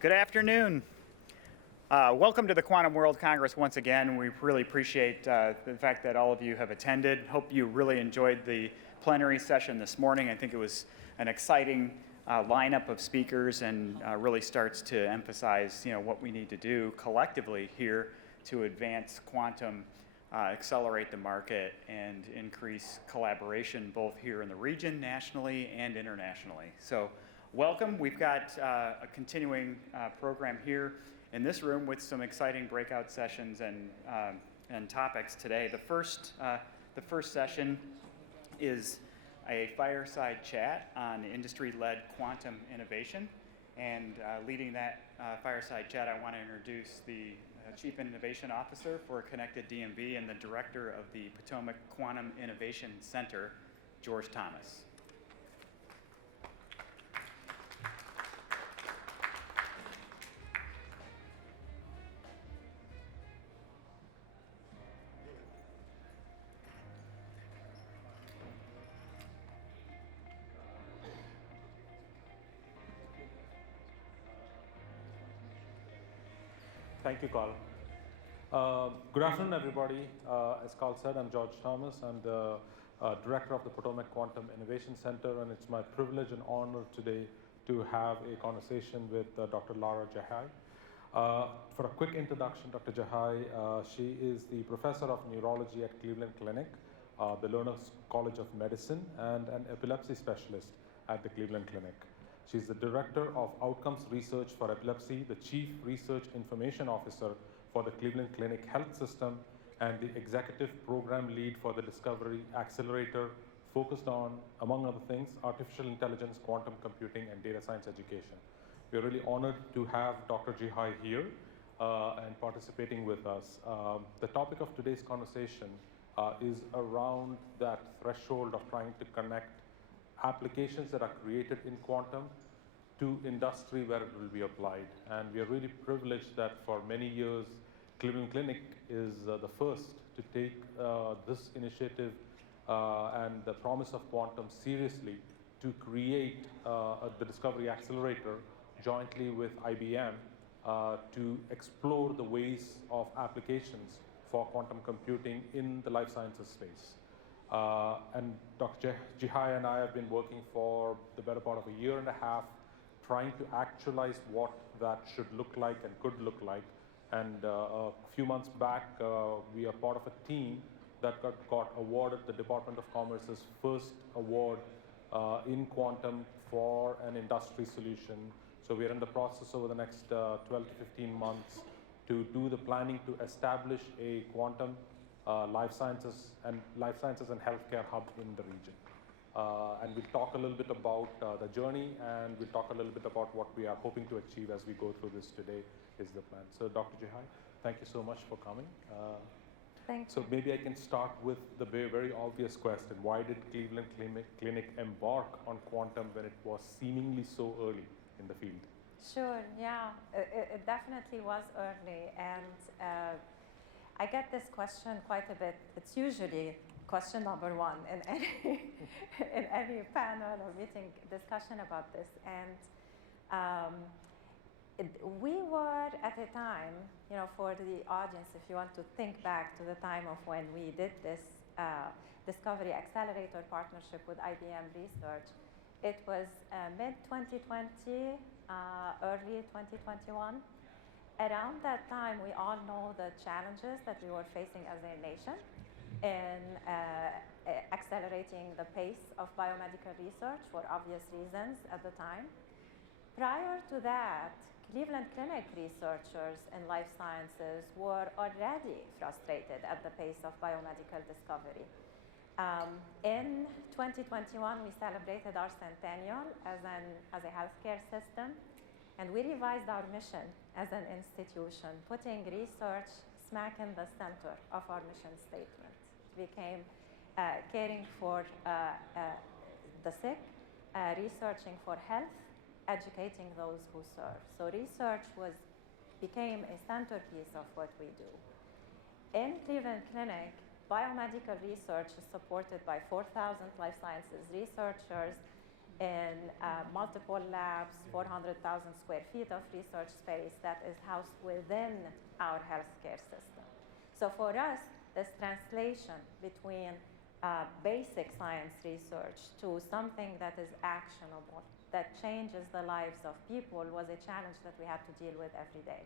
Good afternoon. Welcome to the Quantum World Congress once again. We really appreciate the fact that all of you have attended. Hope you really enjoyed the plenary session this morning. I think it was an exciting lineup of speakers and really starts to emphasize what we need to do collectively here to advance quantum, accelerate the market, and increase collaboration both here in the region, nationally, and internationally. So welcome. We've got a continuing program here in this room with some exciting breakout sessions and topics today. The first session is a fireside chat on industry-led quantum innovation. And leading that fireside chat, I want to introduce the Chief Innovation Officer for Connected DMV and the Director of the Potomac Quantum Innovation Center, George Thomas. Thank you, Carl. Good afternoon, everybody. As Carl said, I'm George Thomas. I'm the Director of the Potomac Quantum Innovation Center, and it's my privilege and honor today to have a conversation with Dr. Lara Jehi. For a quick introduction, Dr. Jehi, she is the Professor of Neurology at Cleveland Clinic, the Lerner's College of Medicine, and an epilepsy specialist at the Cleveland Clinic. She's the Director of Outcomes Research for Epilepsy, the Chief Research Information Officer for the Cleveland Clinic Health System, and the Executive Program Lead for the Discovery Accelerator, focused on, among other things, artificial intelligence, quantum computing, and data science education. We're really honored to have Dr. Jehi here and participating with us. The topic of today's conversation is around that threshold of trying to connect applications that are created in quantum to industry where it will be applied. And we are really privileged that for many years, Cleveland Clinic is the first to take this initiative and the promise of quantum seriously to create the Discovery Accelerator jointly with IBM to explore the ways of applications for quantum computing in the life sciences space. And Dr. Jehi and I have been working for the better part of a year and a half trying to actualize what that should look like and could look like. And a few months back, we are part of a team that got awarded the Department of Commerce's first award in quantum for an industry solution. So we're in the process over the next 12 to 15 months to do the planning to establish a quantum life sciences and healthcare hub in the region. And we'll talk a little bit about the journey, and we'll talk a little bit about what we are hoping to achieve as we go through this today is the plan. So Dr. Jehi, thank you so much for coming. Thank you. So maybe I can start with the very obvious question. Why did Cleveland Clinic embark on quantum when it was seemingly so early in the field? Sure, yeah, it definitely was early, and I get this question quite a bit. It's usually question number one in any panel or meeting discussion about this. And we were at a time, for the audience, if you want to think back to the time of when we did this Discovery Accelerator partnership with IBM Research, it was mid-2020, early 2021. Around that time, we all know the challenges that we were facing as a nation in accelerating the pace of biomedical research for obvious reasons at the time. Prior to that, Cleveland Clinic researchers in life sciences were already frustrated at the pace of biomedical discovery. In 2021, we celebrated our centennial as a healthcare system. And we revised our mission as an institution, putting research smack in the center of our mission statement. It became caring for the sick, researching for health, educating those who serve. So research became a centerpiece of what we do. In Cleveland Clinic, biomedical research is supported by 4,000 life sciences researchers in multiple labs, 400,000 square feet of research space that is housed within our healthcare system. So for us, this translation between basic science research to something that is actionable, that changes the lives of people, was a challenge that we had to deal with every day.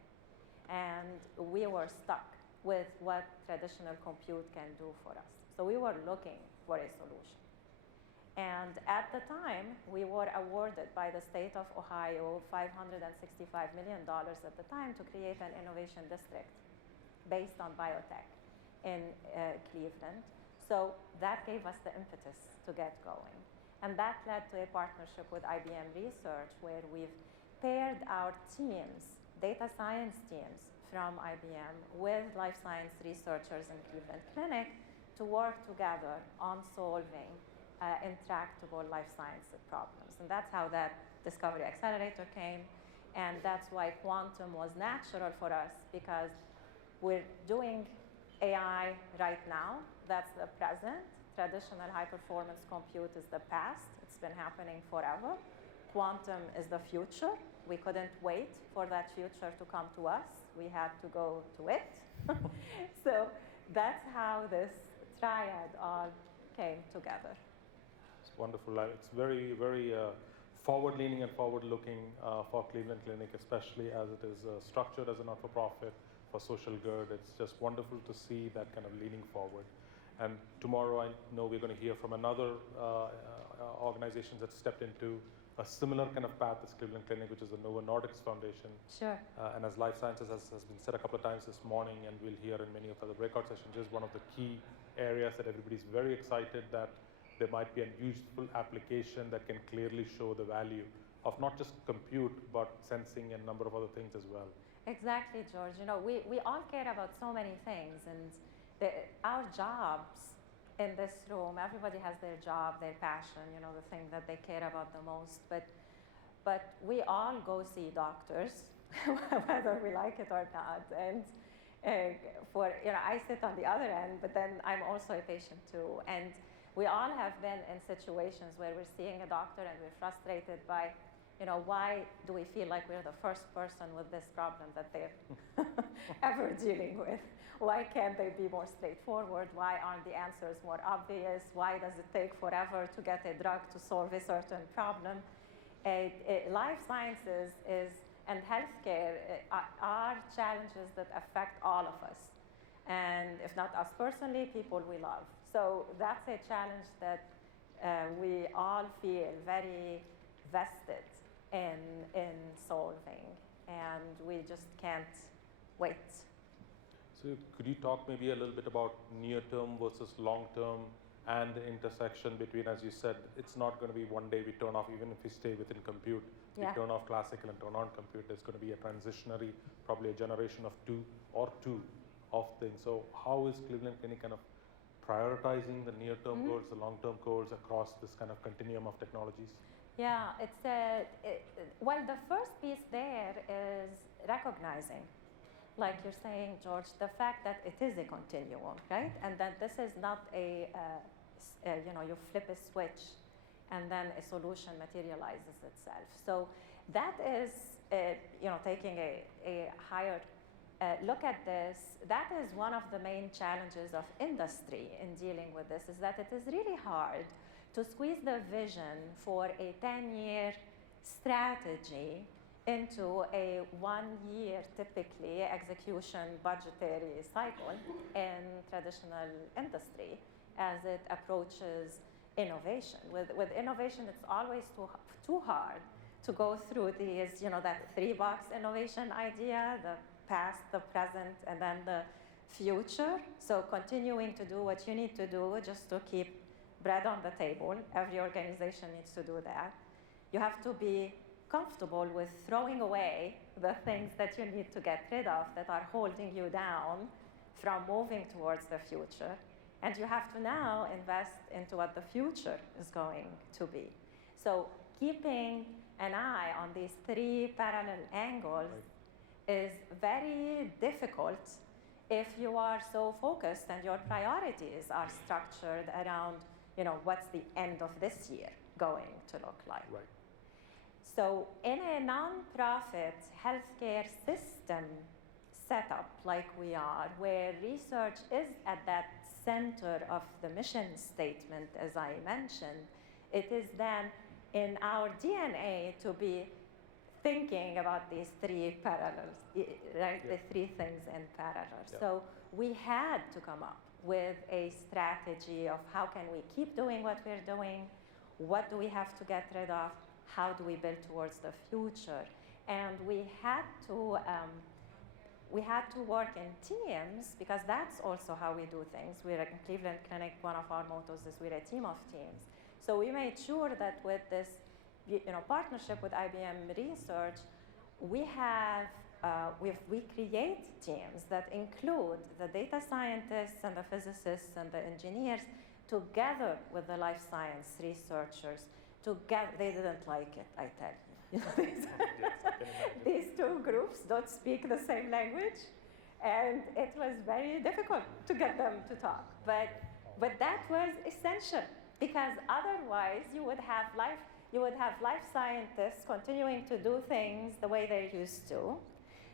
And we were stuck with what traditional compute can do for us. So we were looking for a solution. And at the time, we were awarded by the state of Ohio $565 million at the time to create an innovation district based on biotech in Cleveland. So that gave us the impetus to get going. And that led to a partnership with IBM Research, where we've paired our teams, data science teams from IBM, with life science researchers in Cleveland Clinic to work together on solving intractable life science problems. And that's how that Discovery Accelerator came. And that's why quantum was natural for us, because we're doing AI right now. That's the present. Traditional high-performance compute is the past. It's been happening forever. Quantum is the future. We couldn't wait for that future to come to us. We had to go to it. So that's how this triad all came together. It's wonderful. It's very, very forward-leaning and forward-looking for Cleveland Clinic, especially as it is structured as a not-for-profit for social good. It's just wonderful to see that kind of leaning forward. And tomorrow, I know we're going to hear from another organization that stepped into a similar kind of path as Cleveland Clinic, which is the Novo Nordisk Foundation. Sure. And as life sciences has been said a couple of times this morning, and we'll hear in many of the breakout sessions, is one of the key areas that everybody's very excited that there might be a useful application that can clearly show the value of not just compute, but sensing and a number of other things as well. Exactly, George. You know, we all care about so many things, and our jobs in this room, everybody has their job, their passion, you know, the thing that they care about the most. But we all go see doctors, whether we like it or not. And I sit on the other end, but then I'm also a patient too. And we all have been in situations where we're seeing a doctor and we're frustrated by, you know, why do we feel like we're the first person with this problem that they're ever dealing with? Why can't they be more straightforward? Why aren't the answers more obvious? Why does it take forever to get a drug to solve a certain problem? Life sciences and healthcare are challenges that affect all of us. And if not us personally, people we love. So that's a challenge that we all feel very vested in solving, and we just can't wait. So could you talk maybe a little bit about near-term versus long-term and the intersection between, as you said, it's not going to be one day we turn off, even if we stay within compute, we turn off classical and turn on compute. There's going to be a transitionary, probably a generation of two of things. So how is Cleveland Clinic kind of prioritizing the near-term goals, the long-term goals across this kind of continuum of technologies? Yeah, well, the first piece there is recognizing, like you're saying, George, the fact that it is a continuum, right? And that this is not you flip a switch and then a solution materializes itself. So that is, taking a higher look at this. That is one of the main challenges of industry in dealing with this, is that it is really hard to squeeze the vision for a 10-year strategy into a 1-year, typically, execution budgetary cycle in traditional industry as it approaches innovation. With innovation, it's always too hard to go through these, that 3-box innovation idea, the past, the present, and then the future. So continuing to do what you need to do just to keep bread on the table. Every organization needs to do that. You have to be comfortable with throwing away the things that you need to get rid of that are holding you down from moving towards the future. And you have to now invest into what the future is going to be. So keeping an eye on these 3 parallel angles is very difficult if you are so focused and your priorities are structured around, what's the end of this year going to look like. Right. So in a nonprofit healthcare system setup like we are, where research is at that center of the mission statement, as I mentioned, it is then in our DNA to be thinking about these three parallels, right? Yeah. The three things in parallel. Yeah. So we had to come up with a strategy of how can we keep doing what we're doing, what do we have to get rid of, how do we build towards the future, and we had to work in teams, because that's also how we do things. We're at Cleveland Clinic. One of our mottos is we're a team of teams. So we made sure that with this, partnership with IBM Research, we create teams that include the data scientists and the physicists and the engineers together with the life science researchers. They didn't like it, I tell you. These two groups don't speak the same language, and it was very difficult to get them to talk. But that was essential, because otherwise you would have life scientists continuing to do things the way they're used to,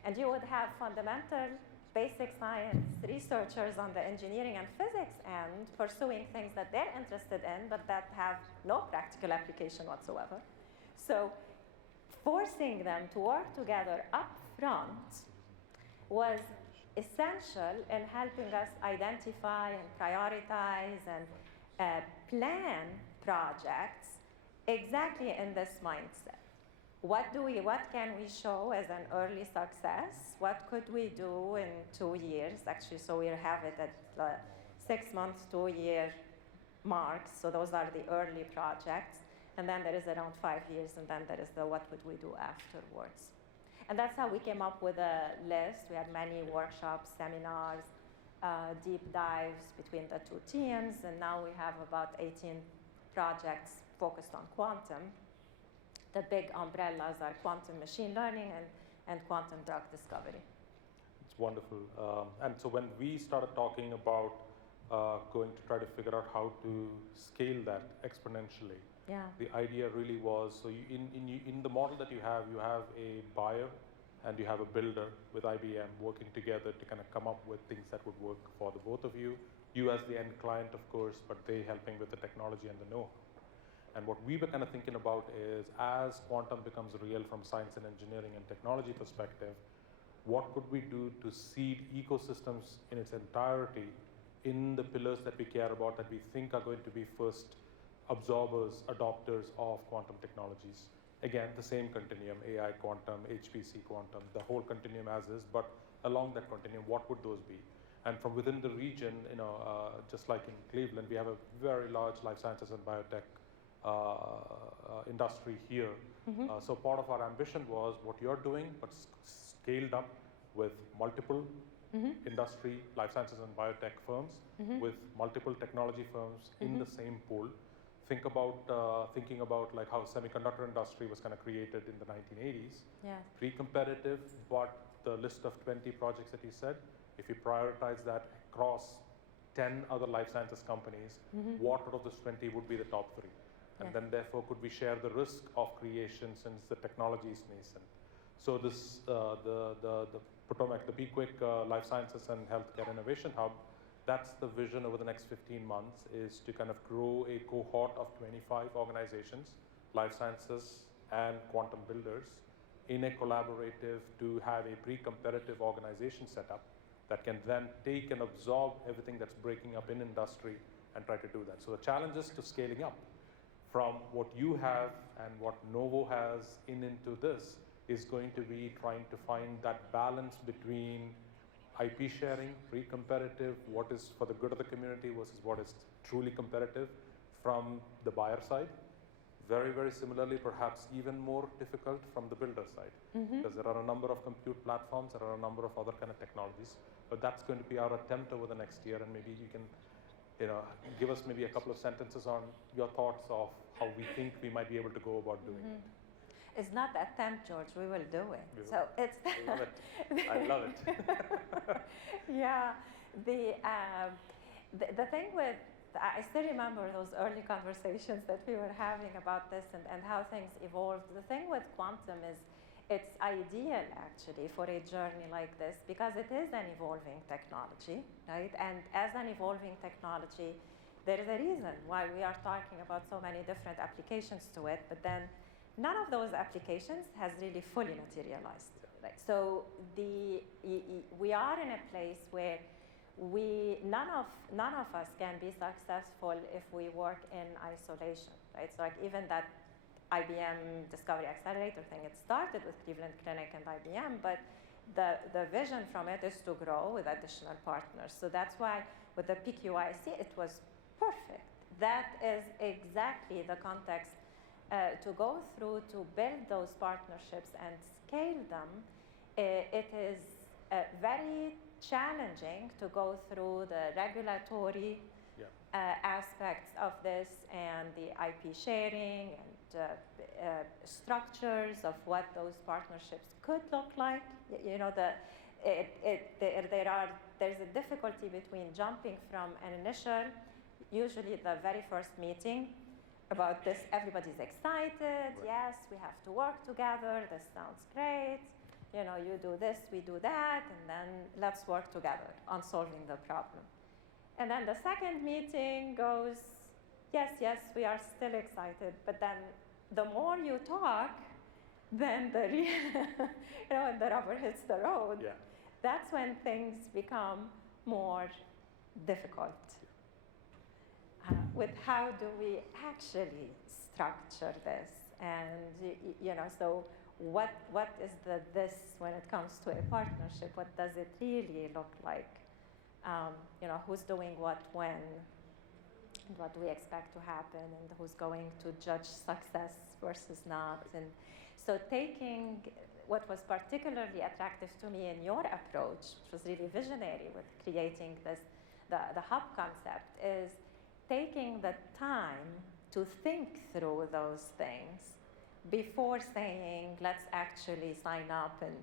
and you would have fundamental basic science researchers on the engineering and physics end pursuing things that they're interested in, but that have no practical application whatsoever. So forcing them to work together up front was essential in helping us identify and prioritize and plan projects exactly in this mindset. What can we show as an early success? What could we do in 2 years? Actually, so we have it at 6 months, 2 year marks. So those are the early projects. And then there is around 5 years, and then there is the what would we do afterwards. And that's how we came up with a list. We had many workshops, seminars, deep dives between the two teams, and now we have about 18 projects focused on quantum. The big umbrellas are quantum machine learning and quantum drug discovery. It's wonderful. And so when we started talking about going to try to figure out how to scale that exponentially, yeah. The idea really was, so in the model that you have a buyer and you have a builder with IBM working together to kind of come up with things that would work for the both of you. You as the end client, of course, but they helping with the technology and the know-how. And what we were kind of thinking about is, as quantum becomes real from science and engineering and technology perspective, what could we do to seed ecosystems in its entirety in the pillars that we care about, that we think are going to be first absorbers, adopters of quantum technologies. Again, the same continuum, AI quantum, HPC quantum, the whole continuum as is, but along that continuum, what would those be? And from within the region, just like in Cleveland, we have a very large life sciences and biotech industry here. Mm-hmm. So part of our ambition was what you're doing, but scaled up with multiple mm-hmm. industry, life sciences and biotech firms, mm-hmm. with multiple technology firms mm-hmm. in the same pool. Thinking about like how semiconductor industry was kind of created in the 1980s. Yeah. Pre-competitive, but the list of 20 projects that you said, if you prioritize that across 10 other life sciences companies, mm-hmm. what out of those 20 would be the top 3? And yes. Then therefore could we share the risk of creation since the technology is nascent. So this, the Potomac, the Be Quick Life Sciences and Healthcare Innovation Hub, that's the vision over the next 15 months, is to kind of grow a cohort of 25 organizations, life sciences and quantum builders, in a collaborative to have a pre-competitive organization set up that can then take and absorb everything that's breaking up in industry and try to do that. So the challenges to scaling up from what you have and what Novo has into this is going to be trying to find that balance between IP sharing, pre-competitive, what is for the good of the community versus what is truly competitive from the buyer side. Very, very similarly, perhaps even more difficult from the builder side, mm-hmm. because there are a number of compute platforms, there are a number of other kind of technologies, but that's going to be our attempt over the next year, and maybe you can give us maybe a couple of sentences on your thoughts of how we think we might be able to go about doing mm-hmm. it. It's not attempt, George. We will do it. So it's. I love it. I love it. Yeah, the thing I still remember those early conversations that we were having about this and how things evolved. The thing with quantum is it's ideal actually for a journey like this because it is an evolving technology, right? And as an evolving technology, there is a reason why we are talking about so many different applications to it, but then none of those applications has really fully materialized, right? So we are in a place where none of us can be successful if we work in isolation, right? So like even that IBM Discovery Accelerator thing, it started with Cleveland Clinic and IBM, but the vision from it is to grow with additional partners. So that's why with the PQED-C, it was perfect. That is exactly the context to go through to build those partnerships and scale them. It is very challenging to go through the regulatory aspects of this and the IP sharing and structures of what those partnerships could look like. You know, there's a difficulty between jumping from an initial, usually the very first meeting about this, everybody's excited, yes, we have to work together, this sounds great, you know, you do this, we do that, and then let's work together on solving the problem. And then the second meeting goes, yes, we are still excited, but then the more you talk, then the real, you know, when the rubber hits the road, that's when things become more difficult. With how do we actually structure this? And, you know, so what is this when it comes to a partnership? What does it really look like? You know, who's doing what when? And what do we expect to happen? And who's going to judge success versus not? And so taking what was particularly attractive to me in your approach, which was really visionary with creating this, the hub concept, is taking the time to think through those things before saying, let's actually sign up and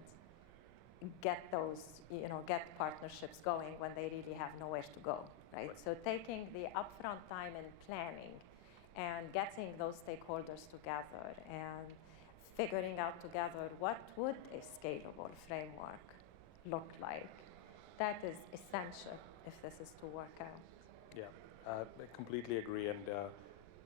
get those, you know, get partnerships going when they really have nowhere to go, right? So taking the upfront time and planning and getting those stakeholders together and figuring out together what would a scalable framework look like. That is essential if this is to work out. Yeah. I completely agree, and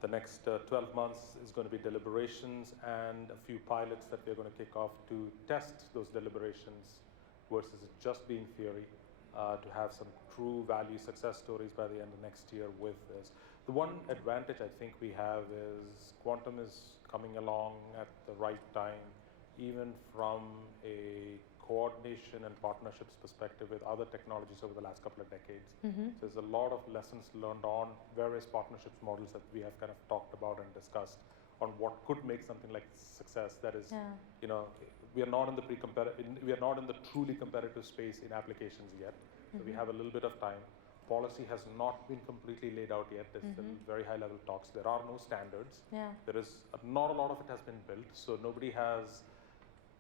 the next 12 months is going to be deliberations and a few pilots that we're going to kick off to test those deliberations versus it just being theory, to have some true value success stories by the end of next year with this. The one advantage I think we have is quantum is coming along at the right time, even from a coordination and partnerships perspective with other technologies over the last couple of decades. So there's a lot of lessons learned on various partnerships models that we have kind of talked about and discussed on what could make something like success. That is, you know, we are not in the we are not in the truly competitive space in applications yet. So we have a little bit of time. Policy has not been completely laid out yet. There's still very high level talks. There are no standards. There is not a lot of it has been built. So nobody has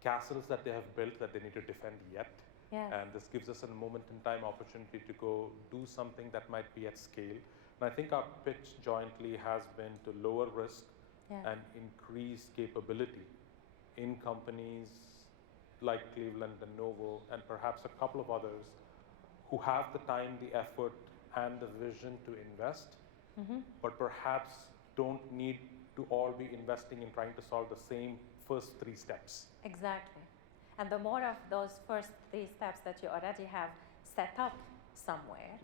castles that they have built that they need to defend yet. And this gives us a moment in time opportunity to go do something that might be at scale. And I think our pitch jointly has been to lower risk and increase capability in companies like Cleveland and Novo and perhaps a couple of others who have the time, the effort, and the vision to invest, but perhaps don't need to all be investing in trying to solve the same first 3 steps. Exactly. And the more of those first 3 steps that you already have set up somewhere,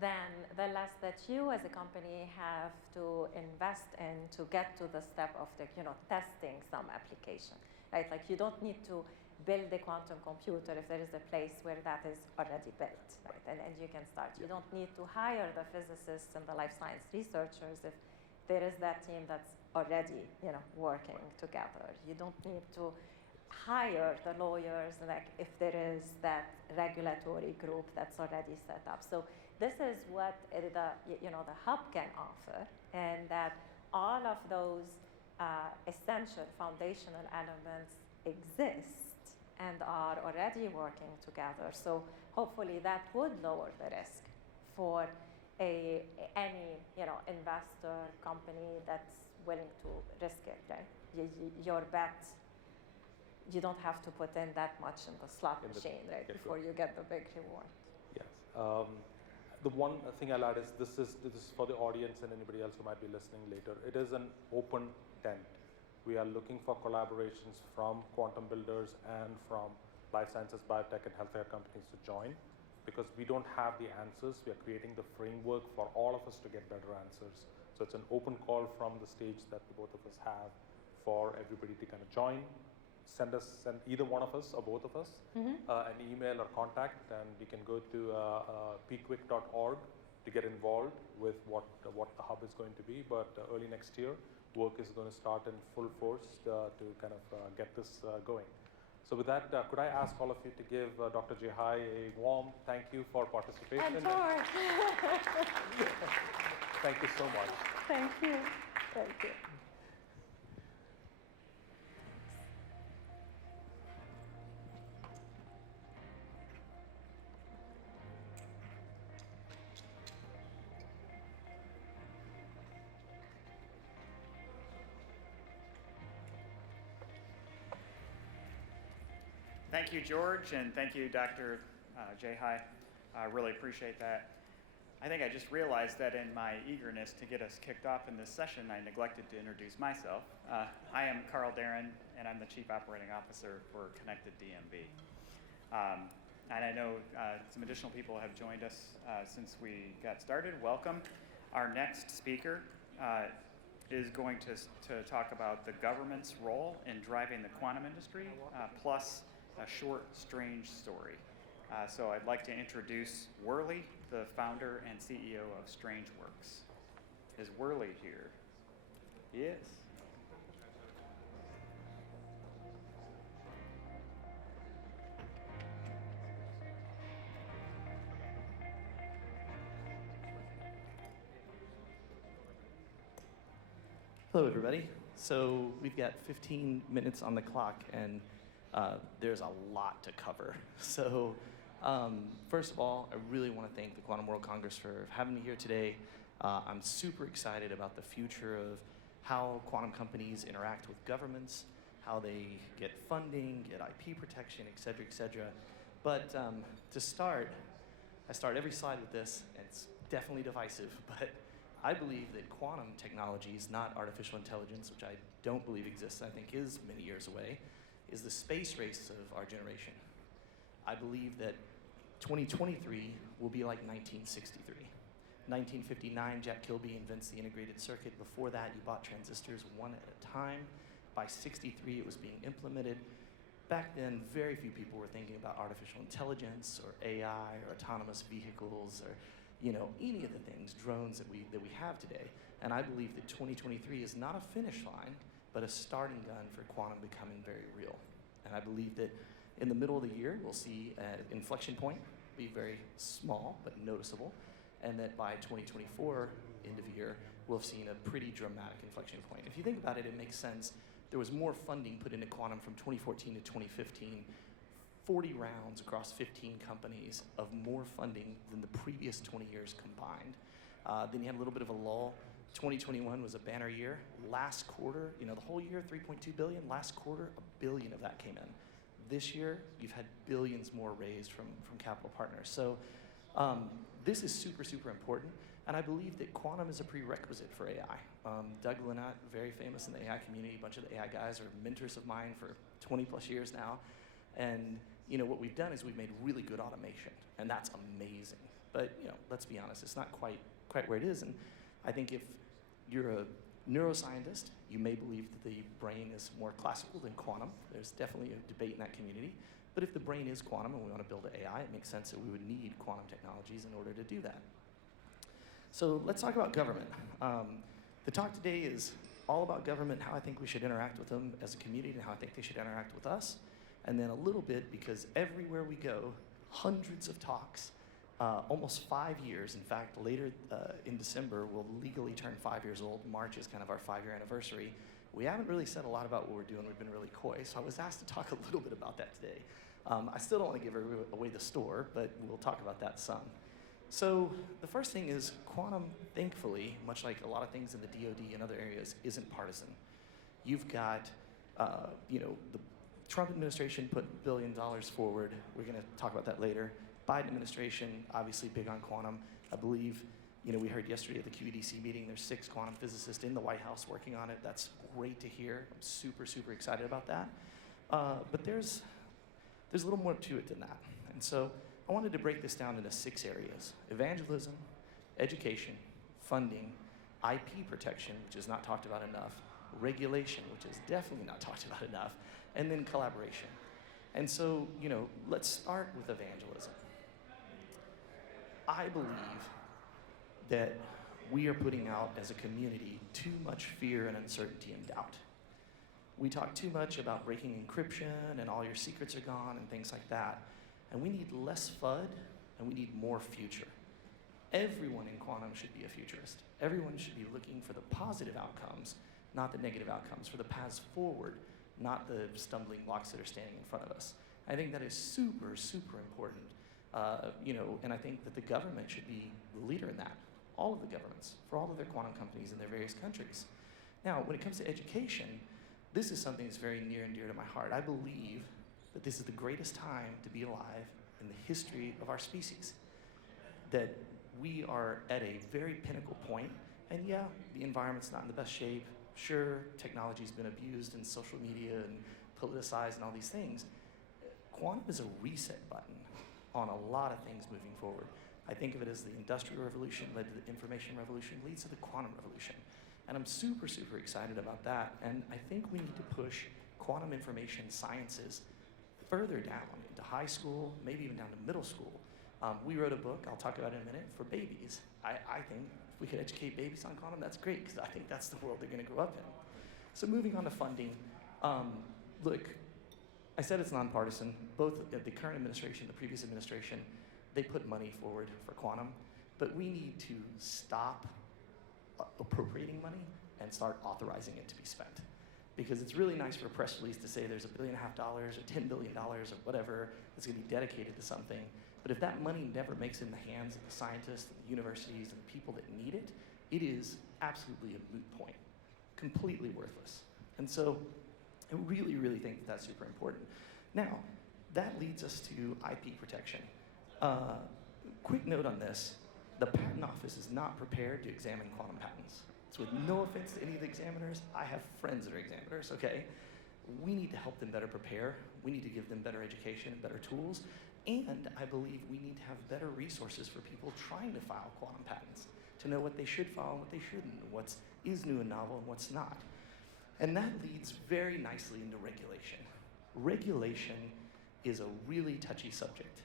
then the less that you as a company have to invest in to get to the step of the, you know, testing some application, right? Like you don't need to build a quantum computer if there is a place where that is already built, right? And you can start. You don't need to hire the physicists and the life science researchers if there is that team that's already, you know, working together. You don't need to hire the lawyers, like if there is that regulatory group that's already set up. So this is what the hub can offer, and that all of those essential foundational elements exist and are already working together. So hopefully that would lower the risk for any investor company that's willing to risk it, right? Your bet, you don't have to put in that much in the slot machine, right, before you get the big reward. Yes. The one thing I'll add is this is for the audience and anybody else who might be listening later. It is an open tent. We are looking for collaborations from quantum builders and from life sciences, biotech, and healthcare companies to join, because we don't have the answers. We are creating the framework for all of us to get better answers. So it's an open call from the stage that the both of us have for everybody to kind of join. Send either one of us or both of us an email or contact, and you can go to pquick.org to get involved with what the hub is going to be. But early next year, work is going to start in full force to kind of get this going. So with that, could I ask all of you to give Dr. Jehi a warm thank you for participation? And George. Thank you so much. Thank you. Thank you. Thank you, George, and thank you, Dr. Jehi. I really appreciate that. I think I just realized that in my eagerness to get us kicked off in this session, I neglected to introduce myself. I am Carl Darren, and I'm the Chief Operating Officer for Connected DMB. And I know some additional people have joined us since we got started. Welcome. Our next speaker is going to talk about the government's role in driving the quantum industry, plus a short, strange story. So I'd like to introduce Whurley, the founder and CEO of Strangeworks. Is Whurley here? Yes. Hello, everybody. So we've got 15 minutes on the clock, and there's a lot to cover. So first of all, I really want to thank the Quantum World Congress for having me here today. I'm super excited about the future of how quantum companies interact with governments, how they get funding, get IP protection, et cetera, et cetera. But to start, I start every slide with this, and it's definitely divisive, but I believe that quantum technologies, not artificial intelligence, which I don't believe exists, I think is many years away, is the space race of our generation. I believe that 2023 will be like 1963. 1959, Jack Kilby invents the integrated circuit. Before that, you bought transistors one at a time. By 63, it was being implemented. Back then, very few people were thinking about artificial intelligence or AI or autonomous vehicles or any of the things, drones that we have today. And I believe that 2023 is not a finish line, but a starting gun for quantum becoming very real. And I believe that in the middle of the year, we'll see an inflection point, be very small but noticeable, and that by 2024, end of year, we'll have seen a pretty dramatic inflection point. If you think about it, it makes sense. There was more funding put into quantum from 2014 to 2015, 40 rounds across 15 companies of more funding than the previous 20 years combined. Then you had a little bit of a lull. 2021 was a banner year. Last quarter, the whole year, 3.2 billion. Last quarter, $1 billion of that came in. This year, you've had billions more raised from capital partners. So this is super, super important. And I believe that quantum is a prerequisite for AI. Doug Lynott, very famous in the AI community. A bunch of the AI guys are mentors of mine for 20 plus years now. And what we've done is we've made really good automation, and that's amazing. But let's be honest, it's not quite where it is. And I think if you're a neuroscientist, you may believe that the brain is more classical than quantum. There's definitely a debate in that community. But if the brain is quantum and we want to build an AI, it makes sense that we would need quantum technologies in order to do that. So let's talk about government. The talk today is all about government, how I think we should interact with them as a community, and how I think they should interact with us. And then a little bit, because everywhere we go, hundreds of talks, almost 5 years. In fact, later in December, we'll legally turn 5 years old. March is kind of our 5-year anniversary. We haven't really said a lot about what we're doing. We've been really coy. So I was asked to talk a little bit about that today. I still don't want to give away the store, but we'll talk about that some. So the first thing is quantum, thankfully, much like a lot of things in the DoD and other areas, isn't partisan. You've got, the Trump administration put $1 billion forward. We're going to talk about that later. Biden administration, obviously big on quantum. I believe, we heard yesterday at the QED-C meeting, there's 6 quantum physicists in the White House working on it. That's great to hear. I'm super, super excited about that. But there's a little more to it than that. And so I wanted to break this down into 6 areas: evangelism, education, funding, IP protection, which is not talked about enough, regulation, which is definitely not talked about enough, and then collaboration. And so, let's start with evangelism. I believe that we are putting out as a community too much fear and uncertainty and doubt. We talk too much about breaking encryption and all your secrets are gone and things like that. And we need less FUD and we need more future. Everyone in quantum should be a futurist. Everyone should be looking for the positive outcomes, not the negative outcomes, for the paths forward, not the stumbling blocks that are standing in front of us. I think that is super, super important. And I think that the government should be the leader in that. All of the governments, for all of their quantum companies in their various countries. Now, when it comes to education, this is something that's very near and dear to my heart. I believe that this is the greatest time to be alive in the history of our species. That we are at a very pinnacle point, and yeah, the environment's not in the best shape. Sure, technology's been abused in social media and politicized and all these things. Quantum is a reset button on a lot of things moving forward. I think of it as the Industrial Revolution led to the Information Revolution, leads to the Quantum Revolution. And I'm super, super excited about that. And I think we need to push quantum information sciences further down into high school, maybe even down to middle school. We wrote a book, I'll talk about it in a minute, for babies. I think if we could educate babies on quantum, that's great, because I think that's the world they're going to grow up in. So moving on to funding, look, I said it's nonpartisan. Both the current administration, the previous administration, they put money forward for quantum, but we need to stop appropriating money and start authorizing it to be spent. Because it's really nice for a press release to say there's $1.5 billion or $10 billion or whatever that's going to be dedicated to something, but if that money never makes it in the hands of the scientists, the universities, and the people that need it, it is absolutely a moot point, completely worthless. And so I really, really think that that's super important. Now, that leads us to IP protection. Quick note on this, the Patent Office is not prepared to examine quantum patents. So with no offense to any of the examiners, I have friends that are examiners, okay? We need to help them better prepare. We need to give them better education and better tools. And I believe we need to have better resources for people trying to file quantum patents, to know what they should file and what they shouldn't, what is new and novel and what's not. And that leads very nicely into regulation. Regulation is a really touchy subject.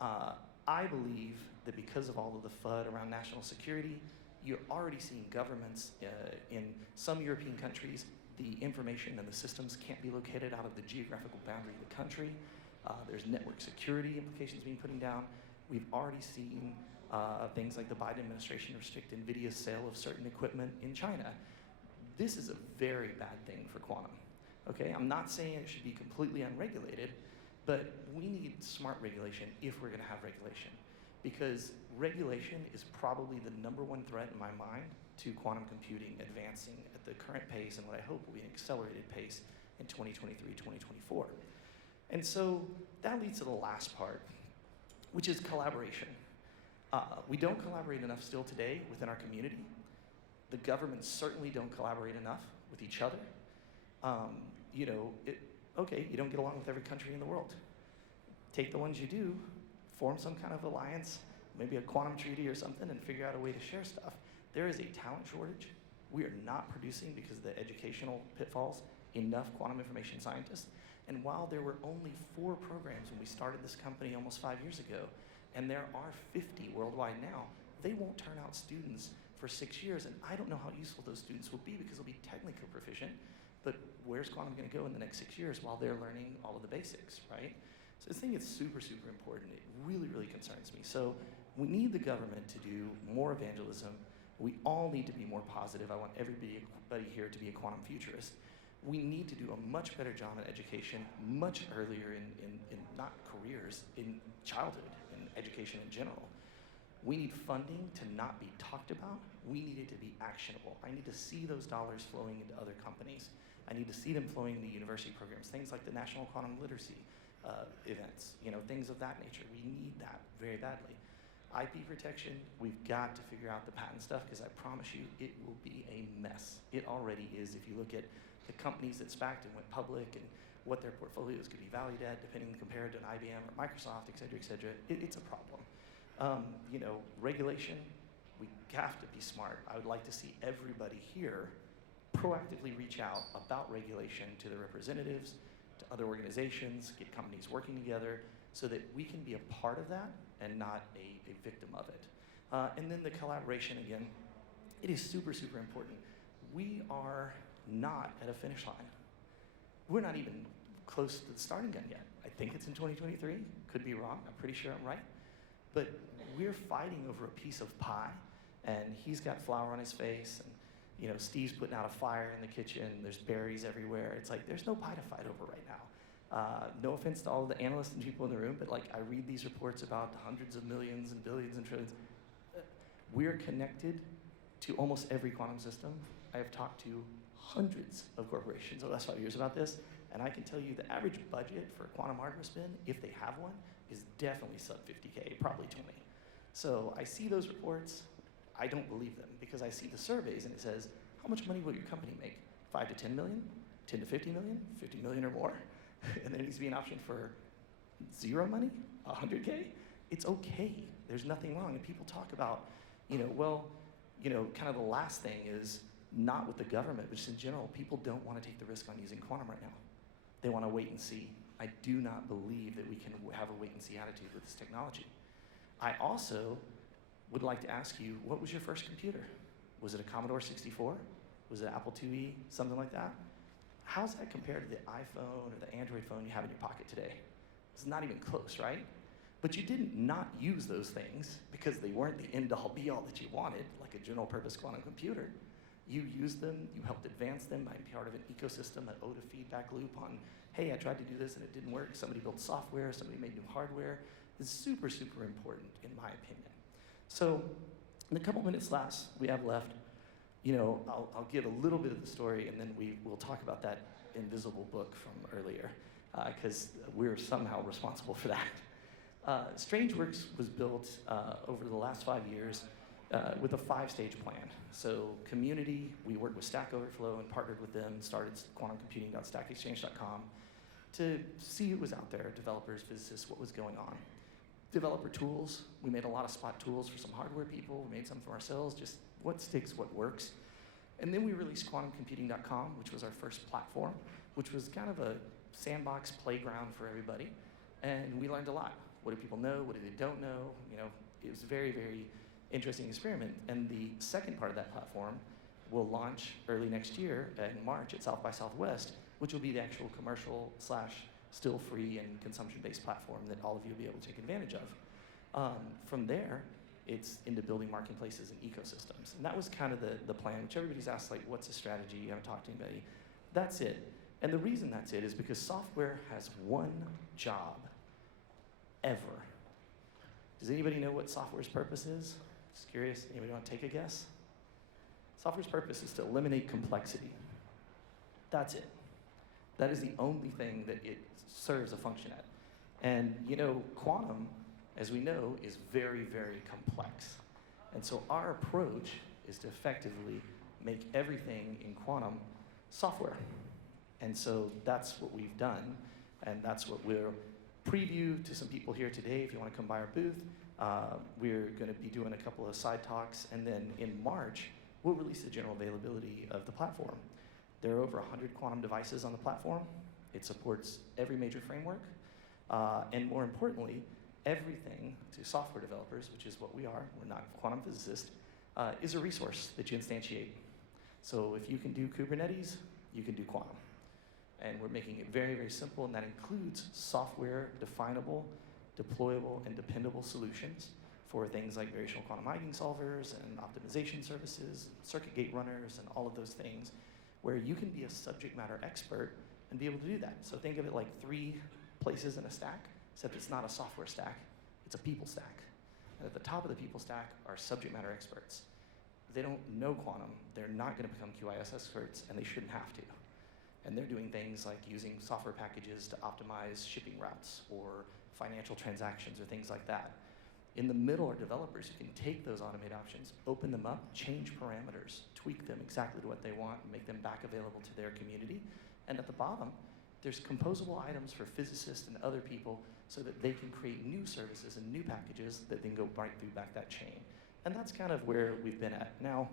I believe that because of all of the FUD around national security, you're already seeing governments in some European countries, the information and the systems can't be located out of the geographical boundary of the country. There's network security implications being put down. We've already seen things like the Biden administration restrict NVIDIA's sale of certain equipment in China. This is a very bad thing for quantum, okay? I'm not saying it should be completely unregulated, but we need smart regulation if we're gonna have regulation, because regulation is probably the #1 threat in my mind to quantum computing advancing at the current pace and what I hope will be an accelerated pace in 2023, 2024. And so that leads to the last part, which is collaboration. We don't collaborate enough still today within our community. The governments certainly don't collaborate enough with each other. Okay, you don't get along with every country in the world. Take the ones you do, form some kind of alliance, maybe a quantum treaty or something, and figure out a way to share stuff. There is a talent shortage. We are not producing, because of the educational pitfalls, enough quantum information scientists. And while there were only 4 programs when we started this company almost 5 years ago, and there are 50 worldwide now, they won't turn out students for 6 years, and I don't know how useful those students will be, because they'll be technically proficient, but where's quantum going to go in the next 6 years while they're learning all of the basics, right? So I think it's super, super important. It really, really concerns me. So we need the government to do more evangelism. We all need to be more positive. I want everybody here to be a quantum futurist. We need to do a much better job in education much earlier in not careers, in childhood, in education in general. We need funding to not be talked about. We need it to be actionable. I need to see those dollars flowing into other companies. I need to see them flowing into university programs, things like the National Quantum Literacy events, things of that nature. We need that very badly. IP protection, we've got to figure out the patent stuff, because I promise you, it will be a mess. It already is. If you look at the companies that SPAC'd and went public and what their portfolios could be valued at, depending compared to an IBM or Microsoft, et cetera, it's a problem. Regulation, we have to be smart. I would like to see everybody here proactively reach out about regulation to their representatives, to other organizations, get companies working together, so that we can be a part of that and not a victim of it. And then the collaboration, again, it is super, super important. We are not at a finish line. We're not even close to the starting gun yet. I think it's in 2023, could be wrong, I'm pretty sure I'm right. But we're fighting over a piece of pie, and he's got flour on his face, and Steve's putting out a fire in the kitchen, there's berries everywhere. It's like, there's no pie to fight over right now. No offense to all the analysts and people in the room, but I read these reports about hundreds of millions and billions and trillions. We're connected to almost every quantum system. I have talked to hundreds of corporations over the last 5 years about this, and I can tell you the average budget for a quantum hardware spin, if they have one, is definitely sub 50K, probably 20. So I see those reports, I don't believe them, because I see the surveys and it says, how much money will your company make? 5 to 10 million? 10 to 50 million? 50 million or more? And there needs to be an option for zero money, 100K? It's okay, there's nothing wrong. And people talk about, kind of the last thing is not with the government, but just in general, people don't want to take the risk on using quantum right now. They want to wait and see. I do not believe that we can have a wait and see attitude with this technology. I also would like to ask you, what was your first computer? Was it a Commodore 64? Was it Apple IIe, something like that? How's that compared to the iPhone or the Android phone you have in your pocket today? It's not even close, right? But you didn't not use those things because they weren't the end-all be-all that you wanted, like a general-purpose quantum computer. You used them, you helped advance them by being part of an ecosystem that owed a feedback loop on, hey, I tried to do this and it didn't work. Somebody built software, somebody made new hardware. It's super, super important, in my opinion. So, in the couple minutes we have left, I'll give a little bit of the story, and then we'll talk about that invisible book from earlier, because we're somehow responsible for that. Strangeworks was built over the last 5 years with a 5-stage plan. So community, we worked with Stack Overflow and partnered with them, started quantumcomputing.stackexchange.com to see who was out there, developers, physicists, what was going on. Developer tools, we made a lot of spot tools for some hardware people, we made some for ourselves, just what sticks, what works. And then we released quantumcomputing.com, which was our first platform, which was kind of a sandbox playground for everybody. And we learned a lot. What do people know? What do they don't know? It was a very, very interesting experiment. And the second part of that platform will launch early next year in March at South by Southwest, which will be the actual commercial / still free and consumption-based platform that all of you will be able to take advantage of. From there, it's into building marketplaces and ecosystems. And that was kind of the plan, which everybody's asked, what's the strategy? You haven't talked to anybody. That's it. And the reason that's it is because software has one job ever. Does anybody know what software's purpose is? Just curious, anybody want to take a guess? Software's purpose is to eliminate complexity. That's it. That is the only thing that it serves a function at. And quantum, as we know, is very, very complex. And so our approach is to effectively make everything in quantum software. And so that's what we've done, and that's what we'll preview to some people here today if you want to come by our booth. We're going to be doing a couple of side talks, and then in March, we'll release the general availability of the platform. There are over 100 quantum devices on the platform. It supports every major framework, and more importantly, everything to software developers, which is what we are, we're not quantum physicists, is a resource that you instantiate. So if you can do Kubernetes, you can do quantum. And we're making it very, very simple, and that includes software-definable, deployable, and dependable solutions for things like variational quantum Eigen solvers and optimization services, circuit gate runners, and all of those things, where you can be a subject matter expert and be able to do that. So think of it like 3 places in a stack, except it's not a software stack, it's a people stack. And at the top of the people stack are subject matter experts. They don't know quantum, they're not going to become QIS experts, and they shouldn't have to. And they're doing things like using software packages to optimize shipping routes or financial transactions or things like that. In the middle are developers who can take those automated options, open them up, change parameters, tweak them exactly to what they want, and make them back available to their community. And at the bottom, there's composable items for physicists and other people so that they can create new services and new packages that then go right through back that chain. And that's kind of where we've been at. Now,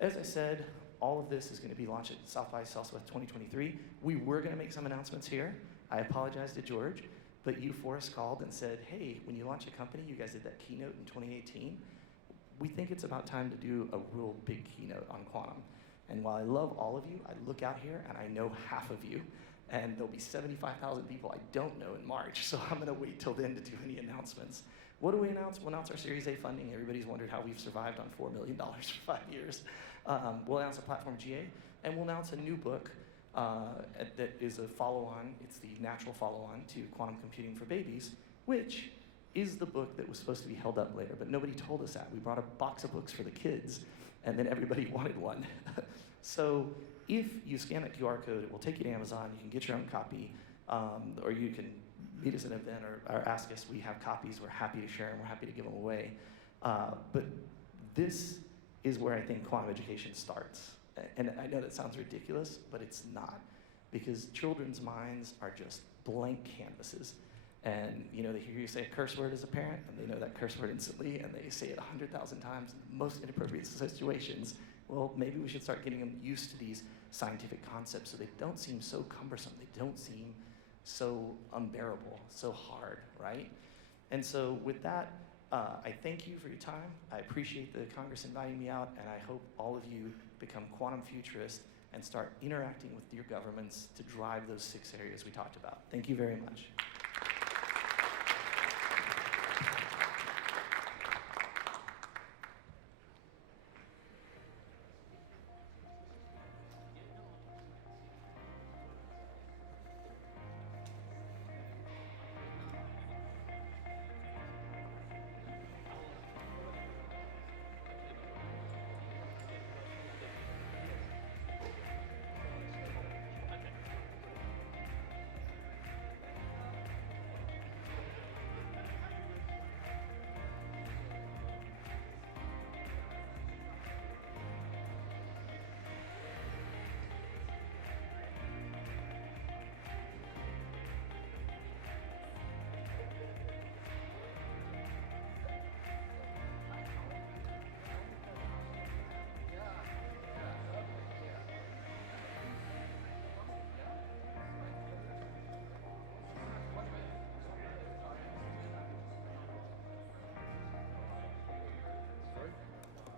as I said, all of this is going to be launched at South by Southwest 2023. We were going to make some announcements here. I apologize to George, but you, Forrest, called and said, hey, when you launch a company, you guys did that keynote in 2018. We think it's about time to do a real big keynote on quantum. And while I love all of you, I look out here and I know half of you. And there'll be 75,000 people I don't know in March, so I'm going to wait till then to do any announcements. What do we announce? We'll announce our Series A funding. Everybody's wondered how we've survived on $4 million for 5 years. We'll announce a platform GA, and we'll announce a new book that is a follow-on. It's the natural follow-on to Quantum Computing for Babies, which is the book that was supposed to be held up later, but nobody told us that. We brought a box of books for the kids, and then everybody wanted one. So if you scan that QR code, it will take you to Amazon. You can get your own copy, or you can meet us at an event or ask us. We have copies. We're happy to share them. We're happy to give them away. But this is where I think quantum education starts. And I know that sounds ridiculous, but it's not. Because children's minds are just blank canvases. And they hear you say a curse word as a parent, and they know that curse word instantly, and they say it 100,000 times in the most inappropriate situations. Well, maybe we should start getting them used to these scientific concepts so they don't seem so cumbersome. They don't seem so unbearable, so hard, right? And so with that, I thank you for your time. I appreciate the Congress inviting me out, and I hope all of you become quantum futurists and start interacting with your governments to drive those 6 areas we talked about. Thank you very much.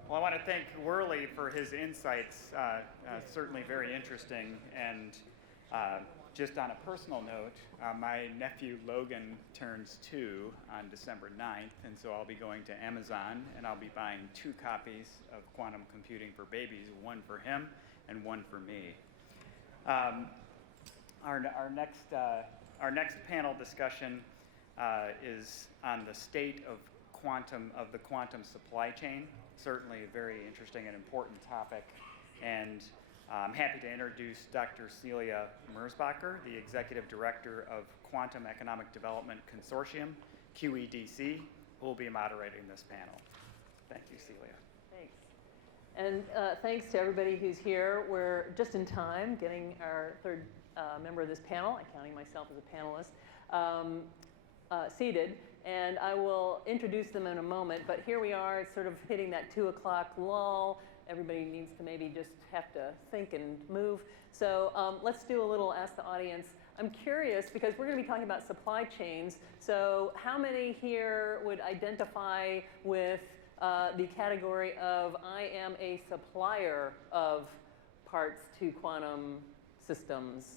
Well, I want to thank Whurley for his insights, certainly very interesting. And just on a personal note, my nephew Logan turns 2 on December 9th, and so I'll be going to Amazon, and I'll be buying 2 copies of Quantum Computing for Babies, one for him and one for me. Our next panel discussion is on the state of the quantum supply chain. Certainly a very interesting and important topic. And I'm happy to introduce Dr. Celia Merzbacher, the Executive Director of Quantum Economic Development Consortium, QED-C, who will be moderating this panel. Thank you, Celia. Thanks. And thanks to everybody who's here. We're just in time getting our 3rd member of this panel, I'm counting myself as a panelist, seated. And I will introduce them in a moment, but here we are, it's sort of hitting that 2 o'clock lull. Everybody needs to maybe just have to think and move. So let's do a little Ask the Audience. I'm curious, because we're gonna be talking about supply chains, so how many here would identify with the category of I am a supplier of parts to quantum systems,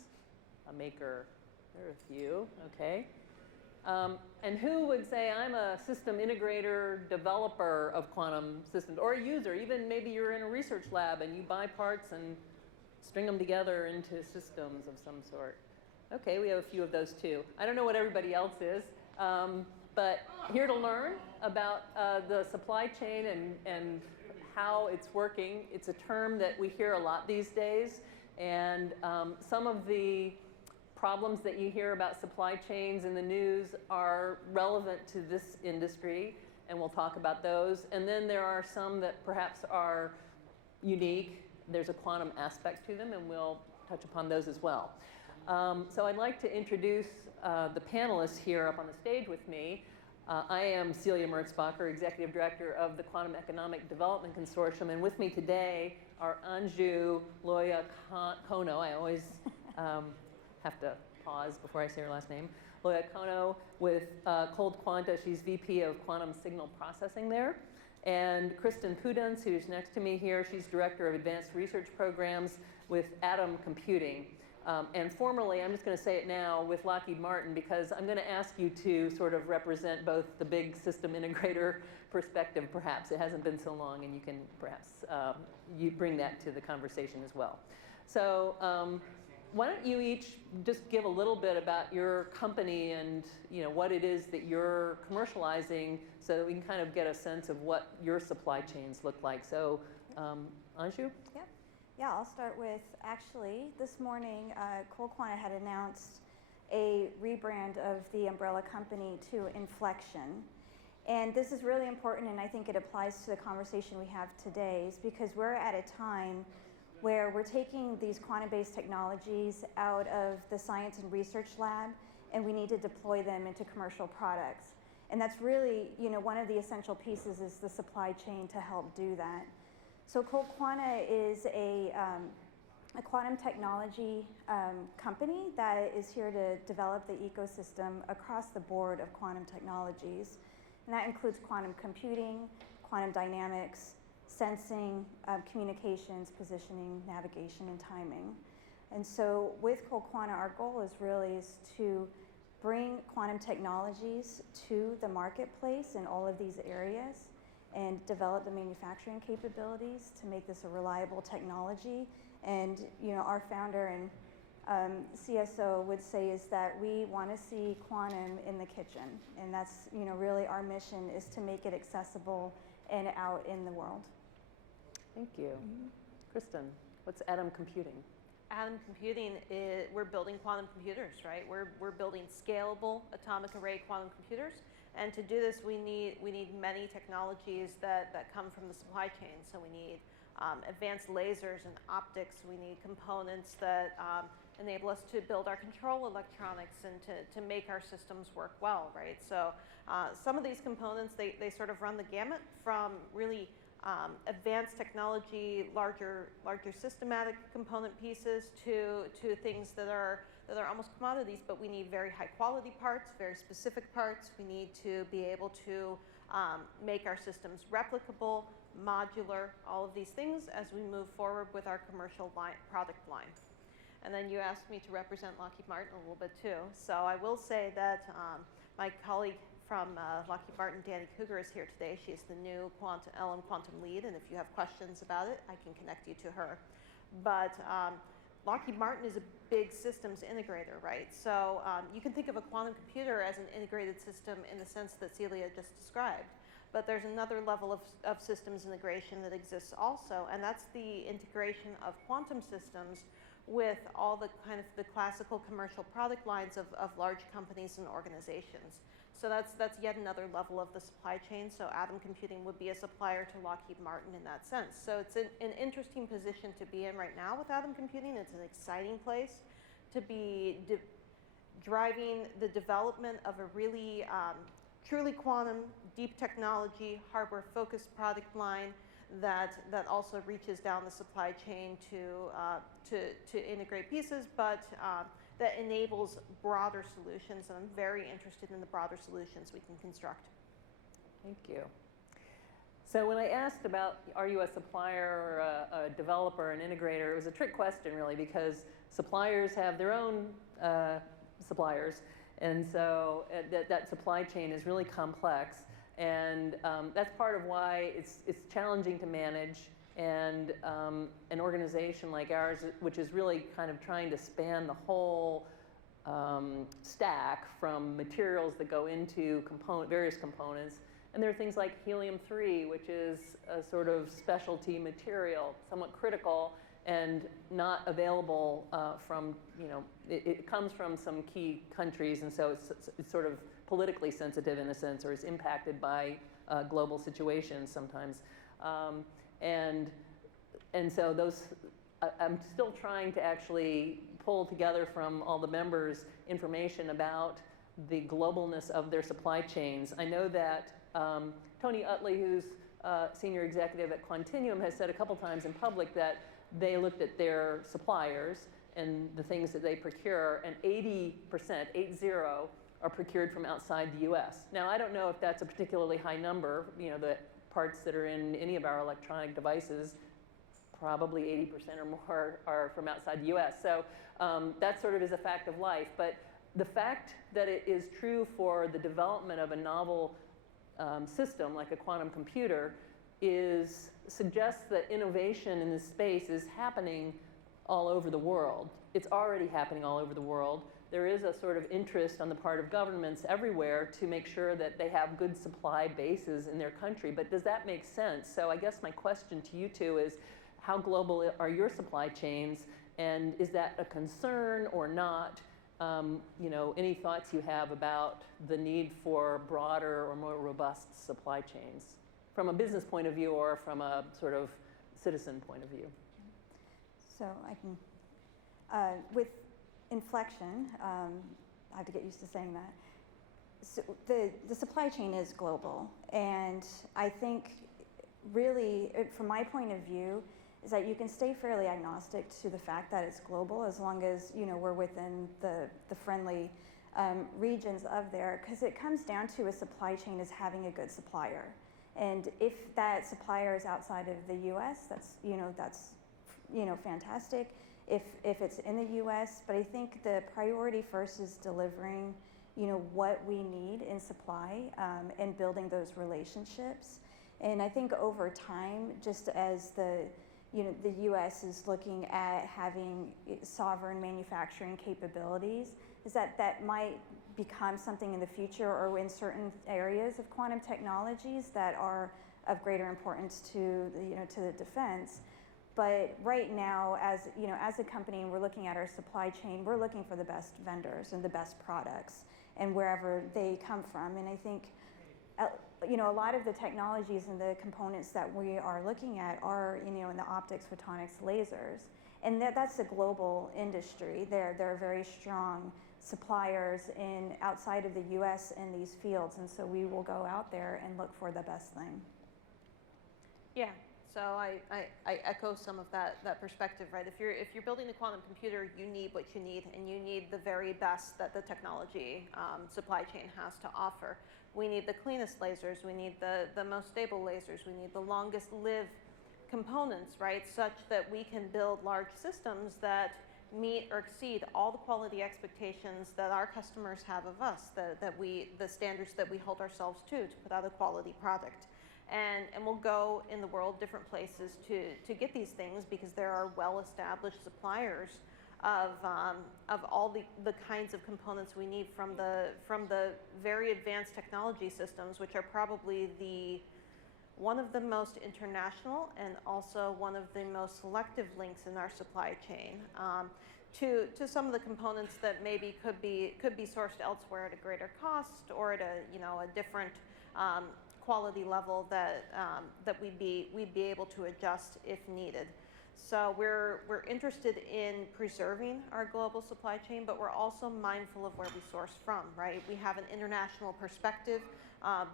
a maker? There are a few, okay. And who would say, I'm a system integrator, developer of quantum systems, or a user? Even maybe you're in a research lab and you buy parts and string them together into systems of some sort. Okay, we have a few of those too. I don't know what everybody else is. but here to learn about the supply chain and how it's working. It's a term that we hear a lot these days, and some of the problems that you hear about supply chains in the news are relevant to this industry, and we'll talk about those. And then there are some that perhaps are unique. There's a quantum aspect to them, and we'll touch upon those as well. So I'd like to introduce the panelists here up on the stage with me. I am Celia Merzbacher, Executive Director of the Quantum Economic Development Consortium, and with me today are Anjul, Loiacono. I always have to pause before I say her last name. Loiacono with ColdQuanta. She's VP of Quantum Signal Processing there. And Kristen Prudenz, who's next to me here. She's Director of Advanced Research Programs with Atom Computing. And formerly, I'm just going to say it now, with Lockheed Martin, because I'm going to ask you to sort of represent both the big system integrator perspective, perhaps. It hasn't been so long, and you can perhaps you bring that to the conversation as well. So why don't you each just give a little bit about your company and what it is that you're commercializing, so that we can kind of get a sense of what your supply chains look like. So Anjul? Yep. Yeah, I'll start with, actually, this morning, ColdQuanta had announced a rebrand of the umbrella company to Inflection. And this is really important, and I think it applies to the conversation we have today, is because we're at a time where we're taking these quantum-based technologies out of the science and research lab, and we need to deploy them into commercial products. And that's really, one of the essential pieces is the supply chain to help do that. So ColdQuanta is a quantum technology company that is here to develop the ecosystem across the board of quantum technologies. And that includes quantum computing, quantum dynamics, sensing, communications, positioning, navigation, and timing. And so with ColdQuanta, our goal is to bring quantum technologies to the marketplace in all of these areas, and develop the manufacturing capabilities to make this a reliable technology. And our founder and CSO would say is that we want to see quantum in the kitchen, and that's really our mission, is to make it accessible and out in the world. Thank you. Kristen, what's atom computing? Atom computing is, we're building quantum computers, right? We're building scalable atomic array quantum computers. And to do this, we need many technologies that come from the supply chain. So we need advanced lasers and optics. We need components that enable us to build our control electronics and to make our systems work well, right? So some of these components, they sort of run the gamut from really advanced technology, larger systematic component pieces to things that are almost commodities, but we need very high quality parts, very specific parts. We need to be able to make our systems replicable, modular, all of these things as we move forward with our commercial product line. And then you asked me to represent Lockheed Martin a little bit too. So I will say that my colleague from Lockheed Martin, Danny Cougar, is here today. She's the new LM Quantum lead, and if you have questions about it, I can connect you to her. But Lockheed Martin is a big systems integrator, right? So you can think of a quantum computer as an integrated system in the sense that Celia just described. But there's another level of systems integration that exists also, and that's the integration of quantum systems with all the kind of the classical commercial product lines of large companies and organizations. So that's yet another level of the supply chain. So atom computing would be a supplier to Lockheed Martin in that sense. So it's an interesting position to be in right now with atom computing. It's an exciting place to be driving the development of a really truly quantum, deep technology, hardware-focused product line that also reaches down the supply chain to integrate pieces, but that enables broader solutions, and I'm very interested in the broader solutions we can construct. Thank you. So when I asked about, are you a supplier or a developer, an integrator, it was a trick question really, because suppliers have their own suppliers, and so that supply chain is really complex, and that's part of why it's challenging to manage. And an organization like ours, which is really kind of trying to span the whole stack from materials that go into various components. And there are things like helium-3, which is a sort of specialty material, somewhat critical and not available from, it comes from some key countries, and so it's sort of politically sensitive in a sense, or is impacted by global situations sometimes. And so I'm still trying to actually pull together from all the members information about the globalness of their supply chains. I know that Tony Utley, who's senior executive at Quantinuum, has said a couple times in public that they looked at their suppliers and the things that they procure, and 80%, 80, are procured from outside the US. Now, I don't know if that's a particularly high number. The parts that are in any of our electronic devices, probably 80% or more are from outside the US. So that sort of is a fact of life. But the fact that it is true for the development of a novel system like a quantum computer suggests that innovation in this space is happening all over the world. It's already happening all over the world. There is a sort of interest on the part of governments everywhere to make sure that they have good supply bases in their country. But does that make sense? So I guess my question to you two is, how global are your supply chains, and is that a concern or not? Any thoughts you have about the need for broader or more robust supply chains from a business point of view or from a sort of citizen point of view? So I can, with inflection, I have to get used to saying that. So the supply chain is global, and I think really, from my point of view, is that you can stay fairly agnostic to the fact that it's global as long as we're within the friendly regions of there, because it comes down to a supply chain as having a good supplier, and if that supplier is outside of the U.S., that's fantastic. If it's in the U.S., but I think the priority first is delivering what we need in supply and building those relationships. And I think over time, just as the U.S. is looking at having sovereign manufacturing capabilities, is that might become something in the future, or in certain areas of quantum technologies that are of greater importance to the defense. But right now, as a company, and we're looking at our supply chain, we're looking for the best vendors and the best products, and wherever they come from. And I think a lot of the technologies and the components that we are looking at are in the optics, photonics, lasers, and that's a global industry. There are very strong suppliers outside of the U.S. in these fields, and so we will go out there and look for the best thing. Yeah. So I echo some of that perspective, right? If you're building a quantum computer, you need what you need, and you need the very best that the technology supply chain has to offer. We need the cleanest lasers, we need the most stable lasers, we need the longest lived components, right? Such that we can build large systems that meet or exceed all the quality expectations that our customers have of us, the standards that we hold ourselves to put out a quality product. And we'll go in the world different places to get these things, because there are well-established suppliers of all the kinds of components we need from the very advanced technology systems, which are probably one of the most international and also one of the most selective links in our supply chain, to some of the components that maybe could be sourced elsewhere at a greater cost, or at a different quality level that we'd be able to adjust if needed. So we're interested in preserving our global supply chain, but we're also mindful of where we source from, right? We have an international perspective,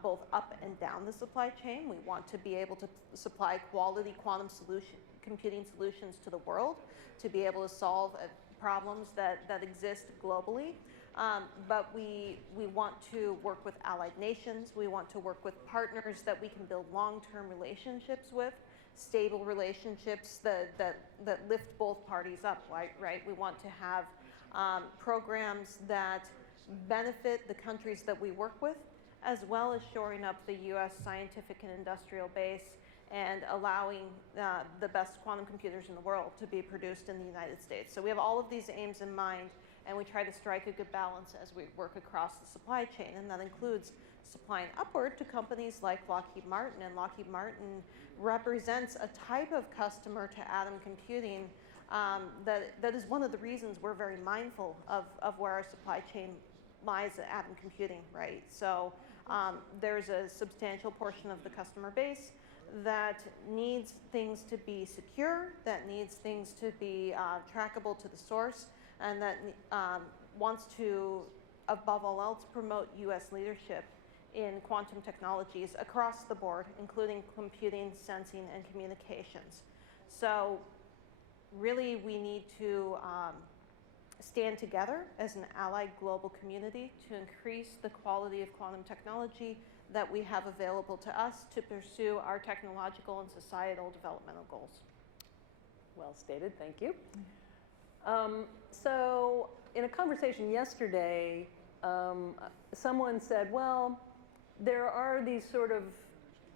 both up and down the supply chain. We want to be able to supply quality quantum computing solutions to the world, to be able to solve problems that exist globally. But we want to work with allied nations. We want to work with partners that we can build long-term relationships with, stable relationships that lift both parties up, right? We want to have programs that benefit the countries that we work with, as well as shoring up the U.S. scientific and industrial base, and allowing the best quantum computers in the world to be produced in the United States. So we have all of these aims in mind, and we try to strike a good balance as we work across the supply chain, and that includes supplying upward to companies like Lockheed Martin, and Lockheed Martin represents a type of customer to Atom Computing that is one of the reasons we're very mindful of where our supply chain lies at Atom Computing, right? So there's a substantial portion of the customer base that needs things to be secure, that needs things to be trackable to the source, and that wants to, above all else, promote US leadership in quantum technologies across the board, including computing, sensing, and communications. So really, we need to stand together as an allied global community to increase the quality of quantum technology that we have available to us to pursue our technological and societal developmental goals. Well stated, thank you. So in a conversation yesterday, someone said, well, there are these sort of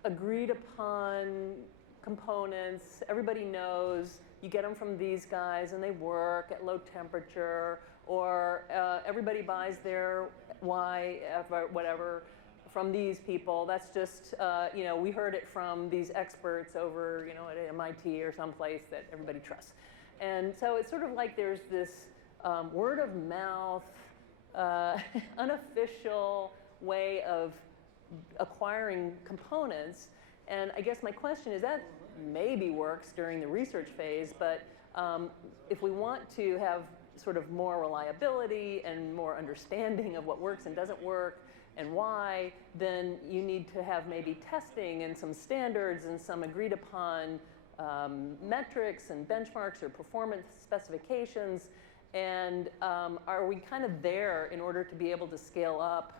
agreed upon components. Everybody knows you get them from these guys and they work at low temperature, or everybody buys their whatever from these people. That's just, we heard it from these experts over, at MIT or someplace that everybody trusts. And so it's sort of like there's this word of mouth, unofficial way of acquiring components. And I guess my question is, that maybe works during the research phase, but if we want to have sort of more reliability and more understanding of what works and doesn't work and why, then you need to have maybe testing and some standards and some agreed upon metrics and benchmarks or performance specifications. And are we kind of there in order to be able to scale up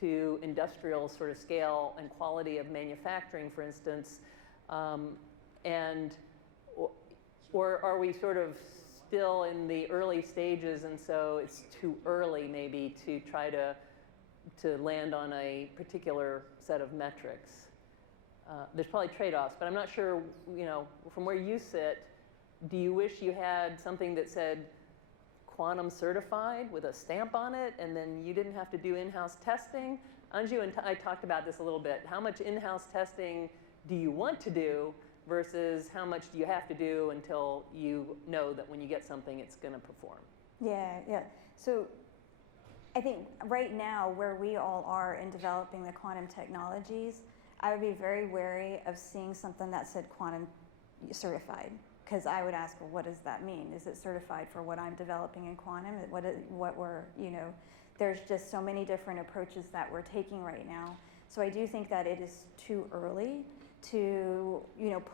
to industrial sort of scale and quality of manufacturing, for instance? Or are we sort of still in the early stages, and so it's too early maybe to try to land on a particular set of metrics? There's probably trade-offs, but I'm not sure, from where you sit, do you wish you had something that said quantum certified with a stamp on it, and then you didn't have to do in-house testing? Anjul and I talked about this a little bit. How much in-house testing do you want to do versus how much do you have to do until you know that when you get something, it's going to perform? Yeah. So I think right now, where we all are in developing the quantum technologies, I would be very wary of seeing something that said quantum certified, because I would ask, well, what does that mean? Is it certified for what I'm developing in quantum? There's just so many different approaches that we're taking right now. So I do think that it is too early to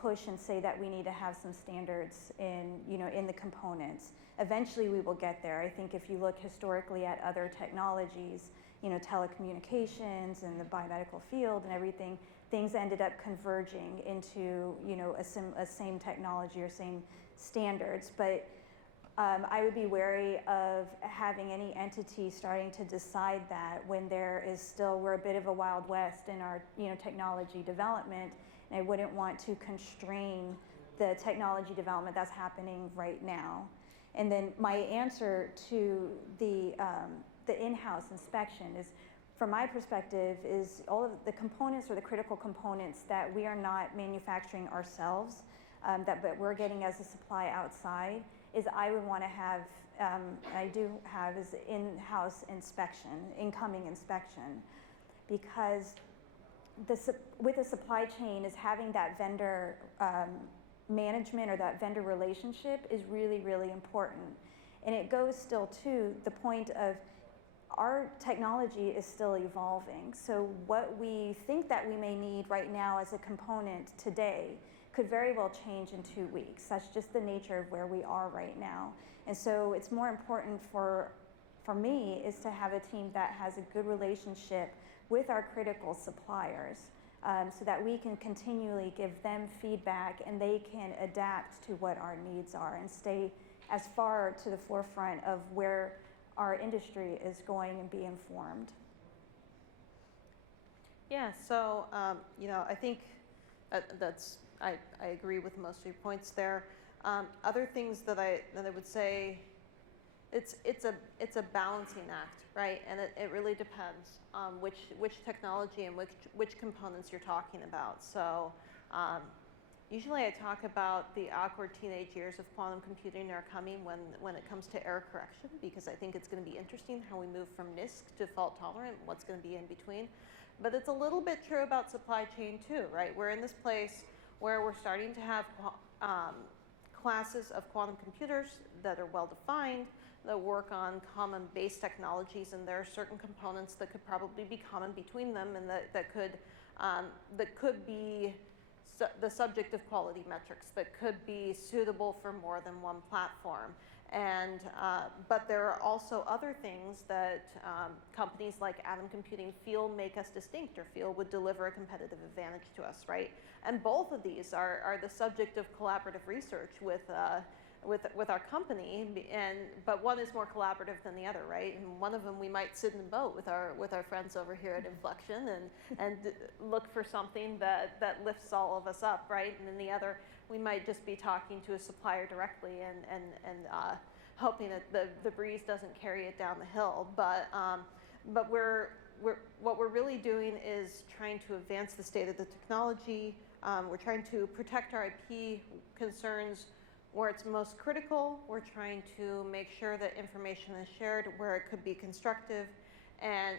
push and say that we need to have some standards in the components. Eventually we will get there. I think if you look historically at other technologies, telecommunications and the biomedical field and everything, things ended up converging into a same technology or same standards. But I would be wary of having any entity starting to decide that when we're a bit of a Wild West in our technology development. And I wouldn't want to constrain the technology development that's happening right now. And then my answer to the in-house inspection is, from my perspective, is all of the components or the critical components that we are not manufacturing ourselves, but we're getting as a supply outside, is I would want to have, I do have, is in-house inspection, incoming inspection, because with the supply chain is having that vendor management or that vendor relationship is really, really important. And it goes still to the point of our technology is still evolving. So what we think that we may need right now as a component today could very well change in 2 weeks. That's just the nature of where we are right now. And so it's more important for me is to have a team that has a good relationship with our critical suppliers, so that we can continually give them feedback and they can adapt to what our needs are and stay as far to the forefront of where our industry is going and be informed. Yeah, so I think I agree with most of your points there. Other things that I would say, it's a balancing act, right? And it really depends which technology and which components you're talking about. So usually I talk about the awkward teenage years of quantum computing are coming when it comes to error correction, because I think it's going to be interesting how we move from NISC to fault tolerant, what's going to be in between. But it's a little bit true about supply chain too, right? We're in this place where we're starting to have classes of quantum computers that are well defined, that work on common base technologies, and there are certain components that could probably be common between them, and that could be the subject of quality metrics, that could be suitable for more than one platform. And but there are also other things that companies like Atom Computing feel make us distinct, or feel would deliver a competitive advantage to us, right? And both of these are the subject of collaborative research with our company, but one is more collaborative than the other, right? And one of them we might sit in a boat with our friends over here at Inflection and look for something that lifts all of us up, right? And then the other, we might just be talking to a supplier directly and hoping that the breeze doesn't carry it down the hill. But what we're really doing is trying to advance the state of the technology. We're trying to protect our IP concerns where it's most critical. We're trying to make sure that information is shared where it could be constructive. And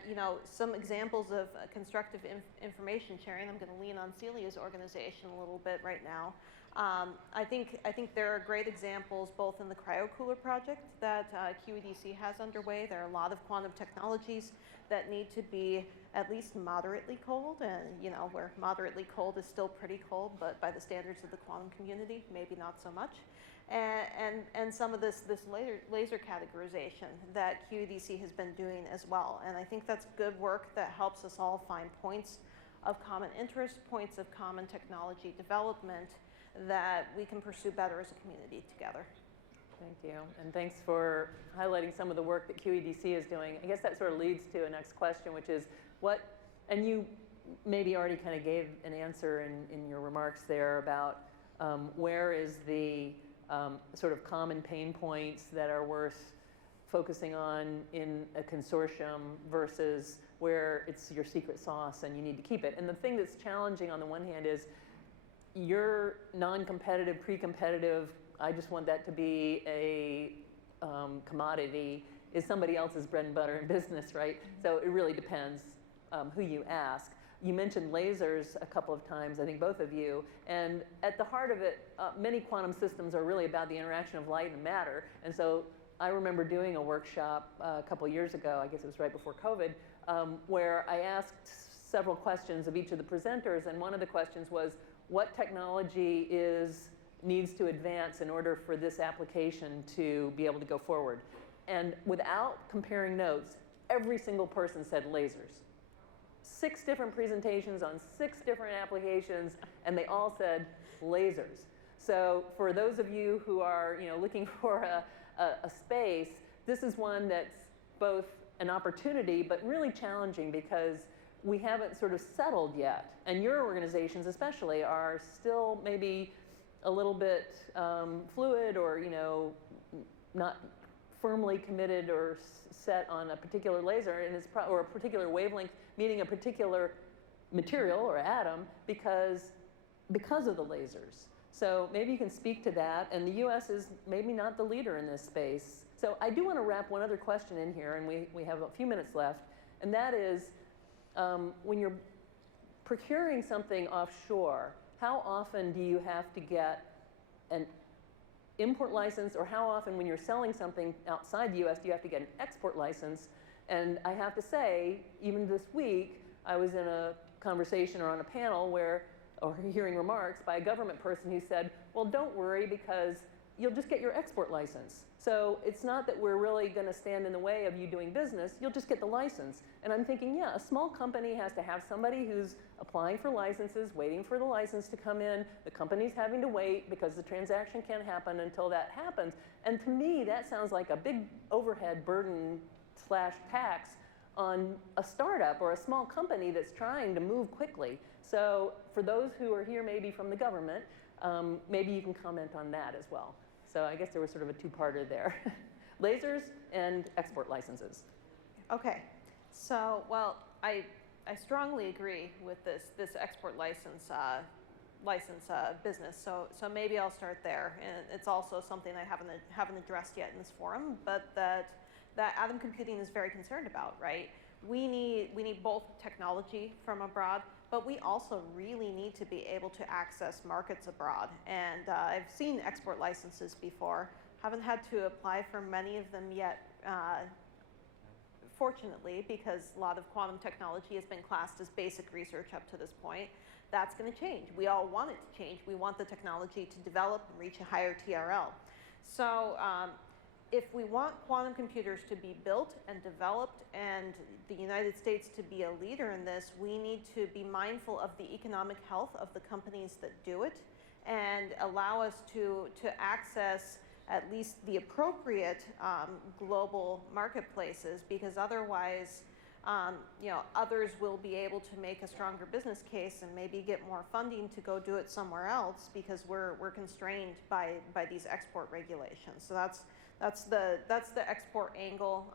some examples of constructive information sharing, I'm going to lean on Celia's organization a little bit right now. I think there are great examples both in the cryocooler project that QED-C has underway. There are a lot of quantum technologies that need to be at least moderately cold, and where moderately cold is still pretty cold, but by the standards of the quantum community, maybe not so much. And some of this laser categorization that QED-C has been doing as well. And I think that's good work that helps us all find points of common interest, points of common technology development that we can pursue better as a community together. Thank you, and thanks for highlighting some of the work that QED-C is doing. I guess that sort of leads to a next question, which is and you maybe already kind of gave an answer in your remarks there about where is the sort of common pain points that are worth focusing on in a consortium versus where it's your secret sauce and you need to keep it. And the thing that's challenging on the one hand is you're non-competitive, pre-competitive, I just want that to be a commodity, is somebody else's bread and butter in business, right? So it really depends who you ask. You mentioned lasers a couple of times, I think both of you, and at the heart of it, many quantum systems are really about the interaction of light and matter. And so I remember doing a workshop a couple of years ago, I guess it was right before COVID, where I asked several questions of each of the presenters, and one of the questions was, what technology needs to advance in order for this application to be able to go forward? And without comparing notes, every single person said lasers. 6 different presentations on 6 different applications, and they all said lasers. So for those of you who are looking for a space, this is one that's both an opportunity but really challenging because we haven't sort of settled yet. And your organizations especially are still maybe a little bit fluid or not firmly committed or set on a particular laser or a particular wavelength, meaning a particular material or atom because of the lasers. So maybe you can speak to that, and the US is maybe not the leader in this space. So I do want to wrap one other question in here, and we have a few minutes left, and that is when you're procuring something offshore, how often do you have to get an import license, or how often when you're selling something outside the US do you have to get an export license? And I have to say, even this week, I was in a conversation or on a panel or hearing remarks by a government person who said, well, don't worry because you'll just get your export license. So it's not that we're really going to stand in the way of you doing business, you'll just get the license. And I'm thinking, yeah, a small company has to have somebody who's applying for licenses, waiting for the license to come in, the company's having to wait because the transaction can't happen until that happens. And to me, that sounds like a big overhead burden / tax on a startup or a small company that's trying to move quickly. So for those who are here maybe from the government, maybe you can comment on that as well. So I guess there was sort of a two-parter there. lasers and export licenses. Okay, so, well, I strongly agree with this export license business. So maybe I'll start there. And it's also something I haven't addressed yet in this forum, but that Atom Computing is very concerned about, right? We need both technology from abroad, but we also really need to be able to access markets abroad. And I've seen export licenses before. Haven't had to apply for many of them yet, fortunately, because a lot of quantum technology has been classed as basic research up to this point. That's going to change. We all want it to change. We want the technology to develop and reach a higher TRL. So if we want quantum computers to be built and developed and the United States to be a leader in this, we need to be mindful of the economic health of the companies that do it and allow us to access at least the appropriate global marketplaces, because otherwise, others will be able to make a stronger business case and maybe get more funding to go do it somewhere else because we're constrained by these export regulations. So that's the export angle.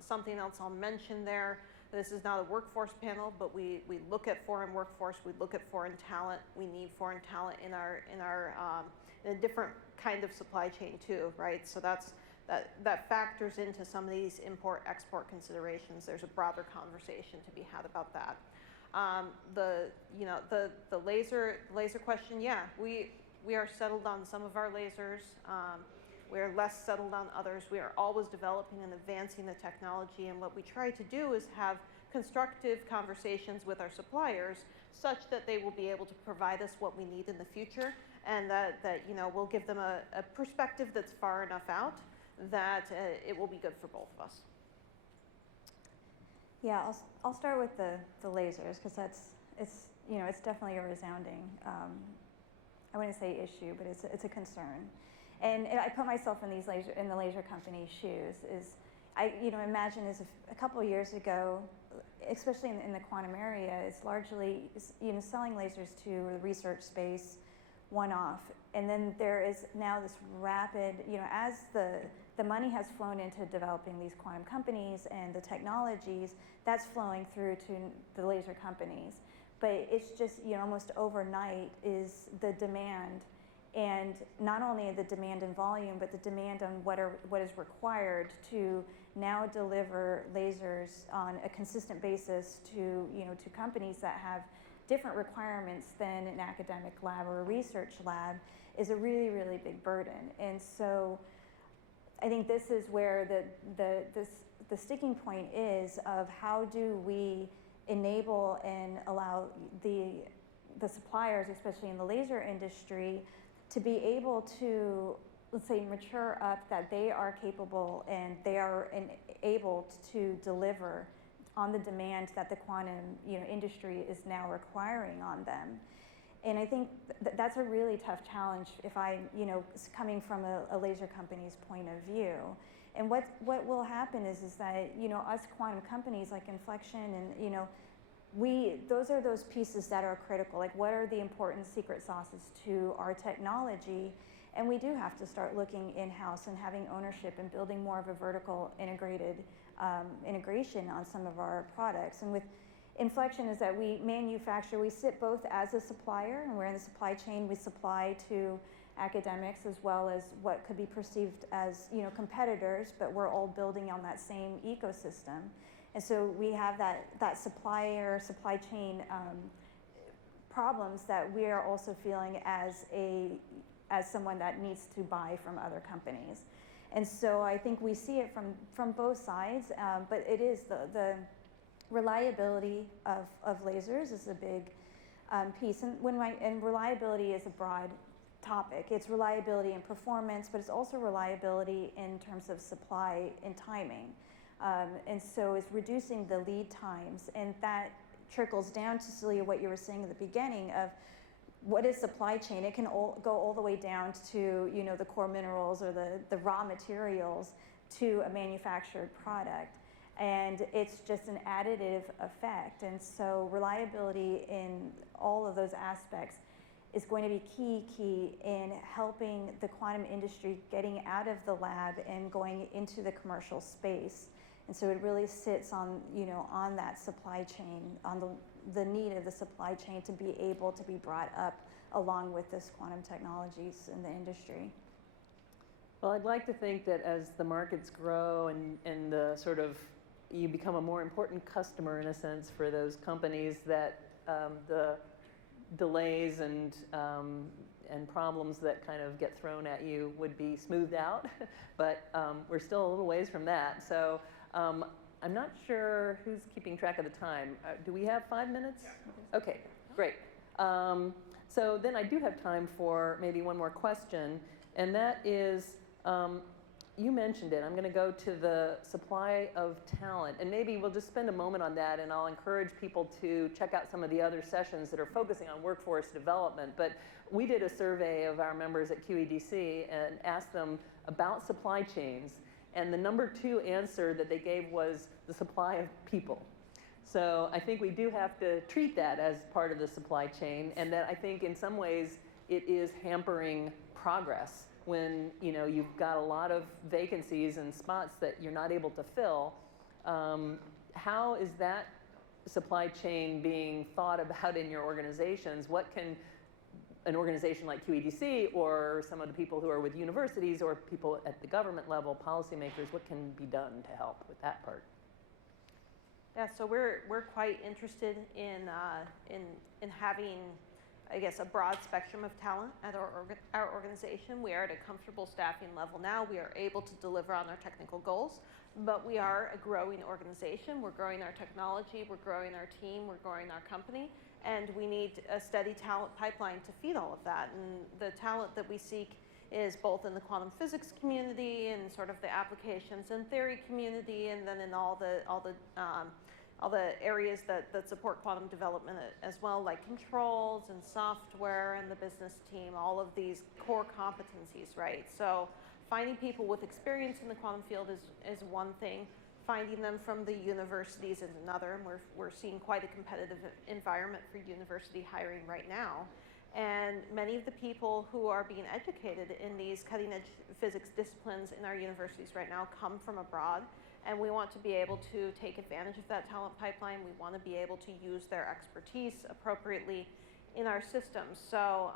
Something else I'll mention there. This is not a workforce panel, but we look at foreign workforce. We look at foreign talent. We need foreign talent in a different kind of supply chain too, right? So that factors into some of these import-export considerations. There's a broader conversation to be had about that. The laser question, yeah, we are settled on some of our lasers. We are less settled on others. We are always developing and advancing the technology, and what we try to do is have constructive conversations with our suppliers such that they will be able to provide us what we need in the future, and that we'll give them a perspective that's far enough out that it will be good for both of us. Yeah, I'll start with the lasers because it's definitely a resounding, I wouldn't say issue, but it's a concern. And I put myself in the laser company's shoes. I imagine a couple of years ago, especially in the quantum area, it's largely selling lasers to the research space, one-off, and then there is now this rapid, as the money has flown into developing these quantum companies and the technologies, that's flowing through to the laser companies. But it's just almost overnight is the demand. And not only the demand in volume, but the demand on what is required to now deliver lasers on a consistent basis to companies that have different requirements than an academic lab or a research lab is a really, really big burden. And so I think this is where the sticking point is of how do we enable and allow the suppliers, especially in the laser industry, to be able to, let's say, mature up that they are capable and they are able to deliver on the demand that the quantum industry is now requiring on them. And I think that's a really tough challenge if coming from a laser company's point of view. And what will happen is that us quantum companies like Inflection and those are those pieces that are critical. Like, what are the important secret sauces to our technology? And we do have to start looking in-house and having ownership and building more of a vertical integrated integration on some of our products. And with Inflection is that we sit both as a supplier, and we're in the supply chain. We supply to academics as well as what could be perceived as competitors, but we're all building on that same ecosystem. And so we have that supply chain problems that we are also feeling as someone that needs to buy from other companies. And so I think we see it from both sides, but it is the reliability of lasers is a big piece. And reliability is a broad topic. It's reliability in performance, but it's also reliability in terms of supply and timing. And so it's reducing the lead times, and that trickles down to, Celia, what you were saying at the beginning of what is supply chain. It can go all the way down to the core minerals or the raw materials to a manufactured product, and it's just an additive effect. And so reliability in all of those aspects is going to be key in helping the quantum industry getting out of the lab and going into the commercial space. And so it really sits on, on that supply chain, on the need of the supply chain to be able to be brought up along with this quantum technologies in the industry. Well, I'd like to think that as the markets grow and the sort of, you become a more important customer in a sense for those companies, that the delays and problems that kind of get thrown at you would be smoothed out, but we're still a little ways from that. So I'm not sure who's keeping track of the time. Do we have 5 minutes? Okay, great. So then I do have time for maybe one more question, and that is, you mentioned it. I'm going to go to the supply of talent, and maybe we'll just spend a moment on that, and I'll encourage people to check out some of the other sessions that are focusing on workforce development. But we did a survey of our members at QED-C and asked them about supply chains, and the number 2 answer that they gave was the supply of people. So I think we do have to treat that as part of the supply chain, and that I think in some ways it is hampering progress when you've got a lot of vacancies and spots that you're not able to fill. How is that supply chain being thought about in your organizations? What can an organization like QED-C or some of the people who are with universities or people at the government level, policymakers, what can be done to help with that part? Yeah, so we're quite interested in having, I guess, a broad spectrum of talent at our organization. We are at a comfortable staffing level now. We are able to deliver on our technical goals, but we are a growing organization. We're growing our technology, we're growing our team, we're growing our company, and we need a steady talent pipeline to feed all of that. And the talent that we seek is both in the quantum physics community and sort of the applications and theory community, and then in all the areas that support quantum development as well, like controls and software and the business team, all of these core competencies, right? So finding people with experience in the quantum field is one thing. Finding them from the universities is another, and we're seeing quite a competitive environment for university hiring right now. And many of the people who are being educated in these cutting-edge physics disciplines in our universities right now come from abroad, and we want to be able to take advantage of that talent pipeline. We want to be able to use their expertise appropriately in our systems. So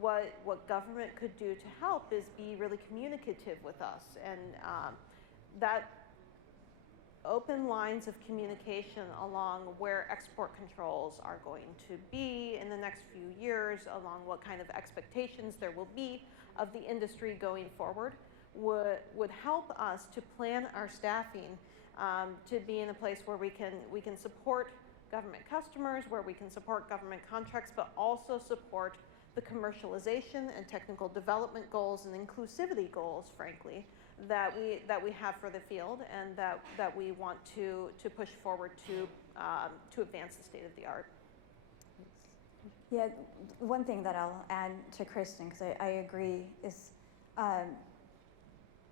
what government could do to help is be really communicative with us, and that open lines of communication along where export controls are going to be in the next few years, along what kind of expectations there will be of the industry going forward, would help us to plan our staffing to be in a place where we can support government customers, where we can support government contracts, but also support the commercialization and technical development goals and inclusivity goals, frankly, that we have for the field, and that we want to push forward to advance the state of the art. Yeah, one thing that I'll add to Kristen, because I agree, is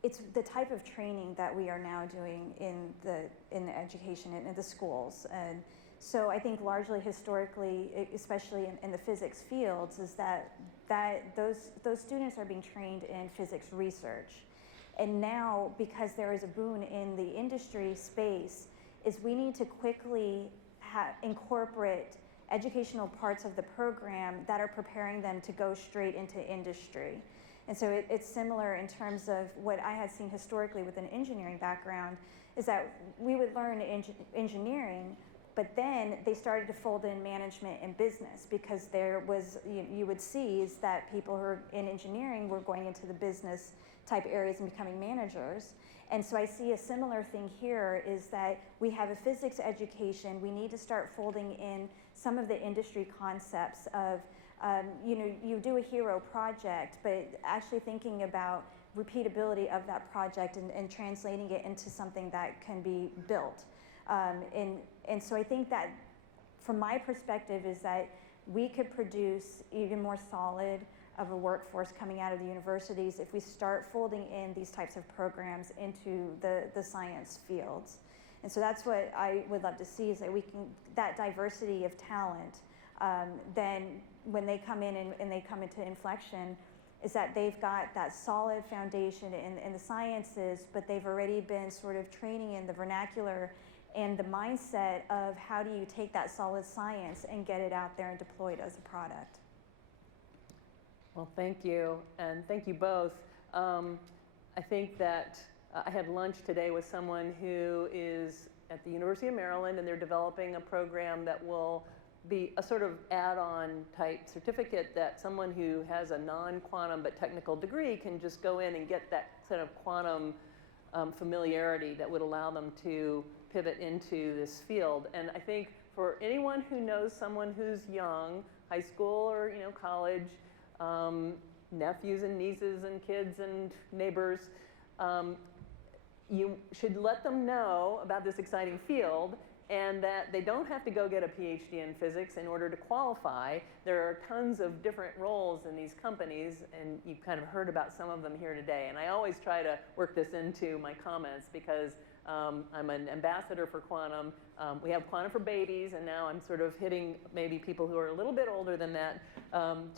it's the type of training that we are now doing in the education and in the schools. And so I think largely historically, especially in the physics fields, is that those students are being trained in physics research. And now, because there is a boon in the industry space, is we need to quickly incorporate educational parts of the program that are preparing them to go straight into industry. And so it's similar in terms of what I had seen historically with an engineering background, is that we would learn engineering, but then they started to fold in management and business, because there was, you would see is that people who are in engineering were going into the business type areas and becoming managers. And so I see a similar thing here, is that we have a physics education. We need to start folding in some of the industry concepts of, you do a hero project, but actually thinking about repeatability of that project and translating it into something that can be built. And so I think that from my perspective is that we could produce even more solid of a workforce coming out of the universities if we start folding in these types of programs into the science fields. And so that's what I would love to see, is that that diversity of talent then when they come in and they come into inflection, is that they've got that solid foundation in the sciences, but they've already been sort of training in the vernacular and the mindset of how do you take that solid science and get it out there and deploy it as a product. Well, thank you, and thank you both. I think that I had lunch today with someone who is at the University of Maryland, and they're developing a program that will be a sort of add-on type certificate that someone who has a non-quantum but technical degree can just go in and get that sort of quantum familiarity that would allow them to pivot into this field. And I think for anyone who knows someone who's young, high school or college, nephews and nieces and kids and neighbors, you should let them know about this exciting field, and that they don't have to go get a PhD in physics in order to qualify. There are tons of different roles in these companies, and you've kind of heard about some of them here today. And I always try to work this into my comments because I'm an ambassador for quantum. We have quantum for babies, and now I'm sort of hitting maybe people who are a little bit older than that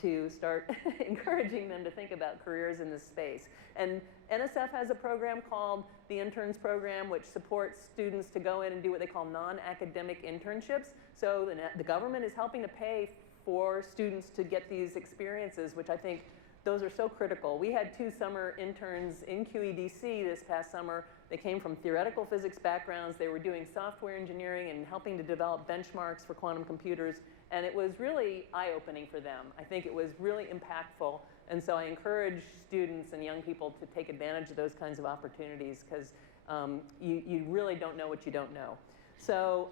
to start encouraging them to think about careers in this space. And NSF has a program called the Interns Program, which supports students to go in and do what they call non-academic internships. So the government is helping to pay for students to get these experiences, which I think those are so critical. We had 2 summer interns in QED-C this past summer. They came from theoretical physics backgrounds. They were doing software engineering and helping to develop benchmarks for quantum computers. And it was really eye-opening for them. I think it was really impactful. And so I encourage students and young people to take advantage of those kinds of opportunities because you really don't know what you don't know. So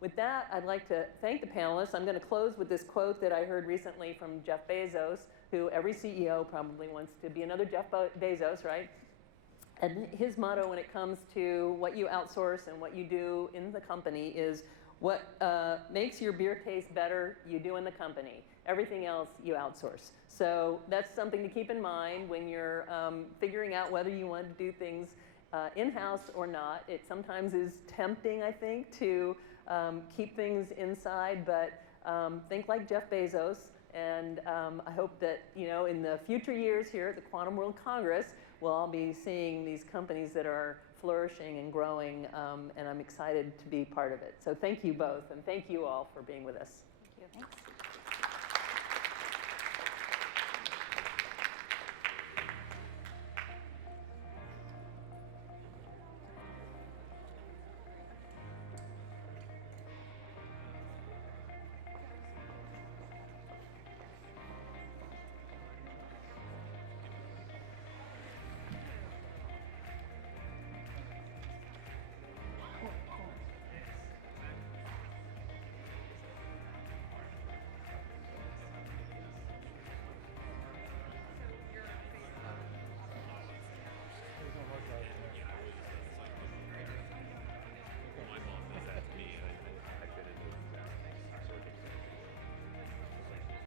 with that, I'd like to thank the panelists. I'm going to close with this quote that I heard recently from Jeff Bezos, who every CEO probably wants to be another Jeff Bezos, right? And his motto when it comes to what you outsource and what you do in the company is what makes your beer taste better, you do in the company. Everything else, you outsource. So that's something to keep in mind when you're figuring out whether you want to do things in-house or not. It sometimes is tempting, I think, to keep things inside, but think like Jeff Bezos. And I hope that, in the future years here at the Quantum World Congress, we'll all be seeing these companies that are flourishing and growing, and I'm excited to be part of it. So thank you both, and thank you all for being with us. Thank you. Thanks.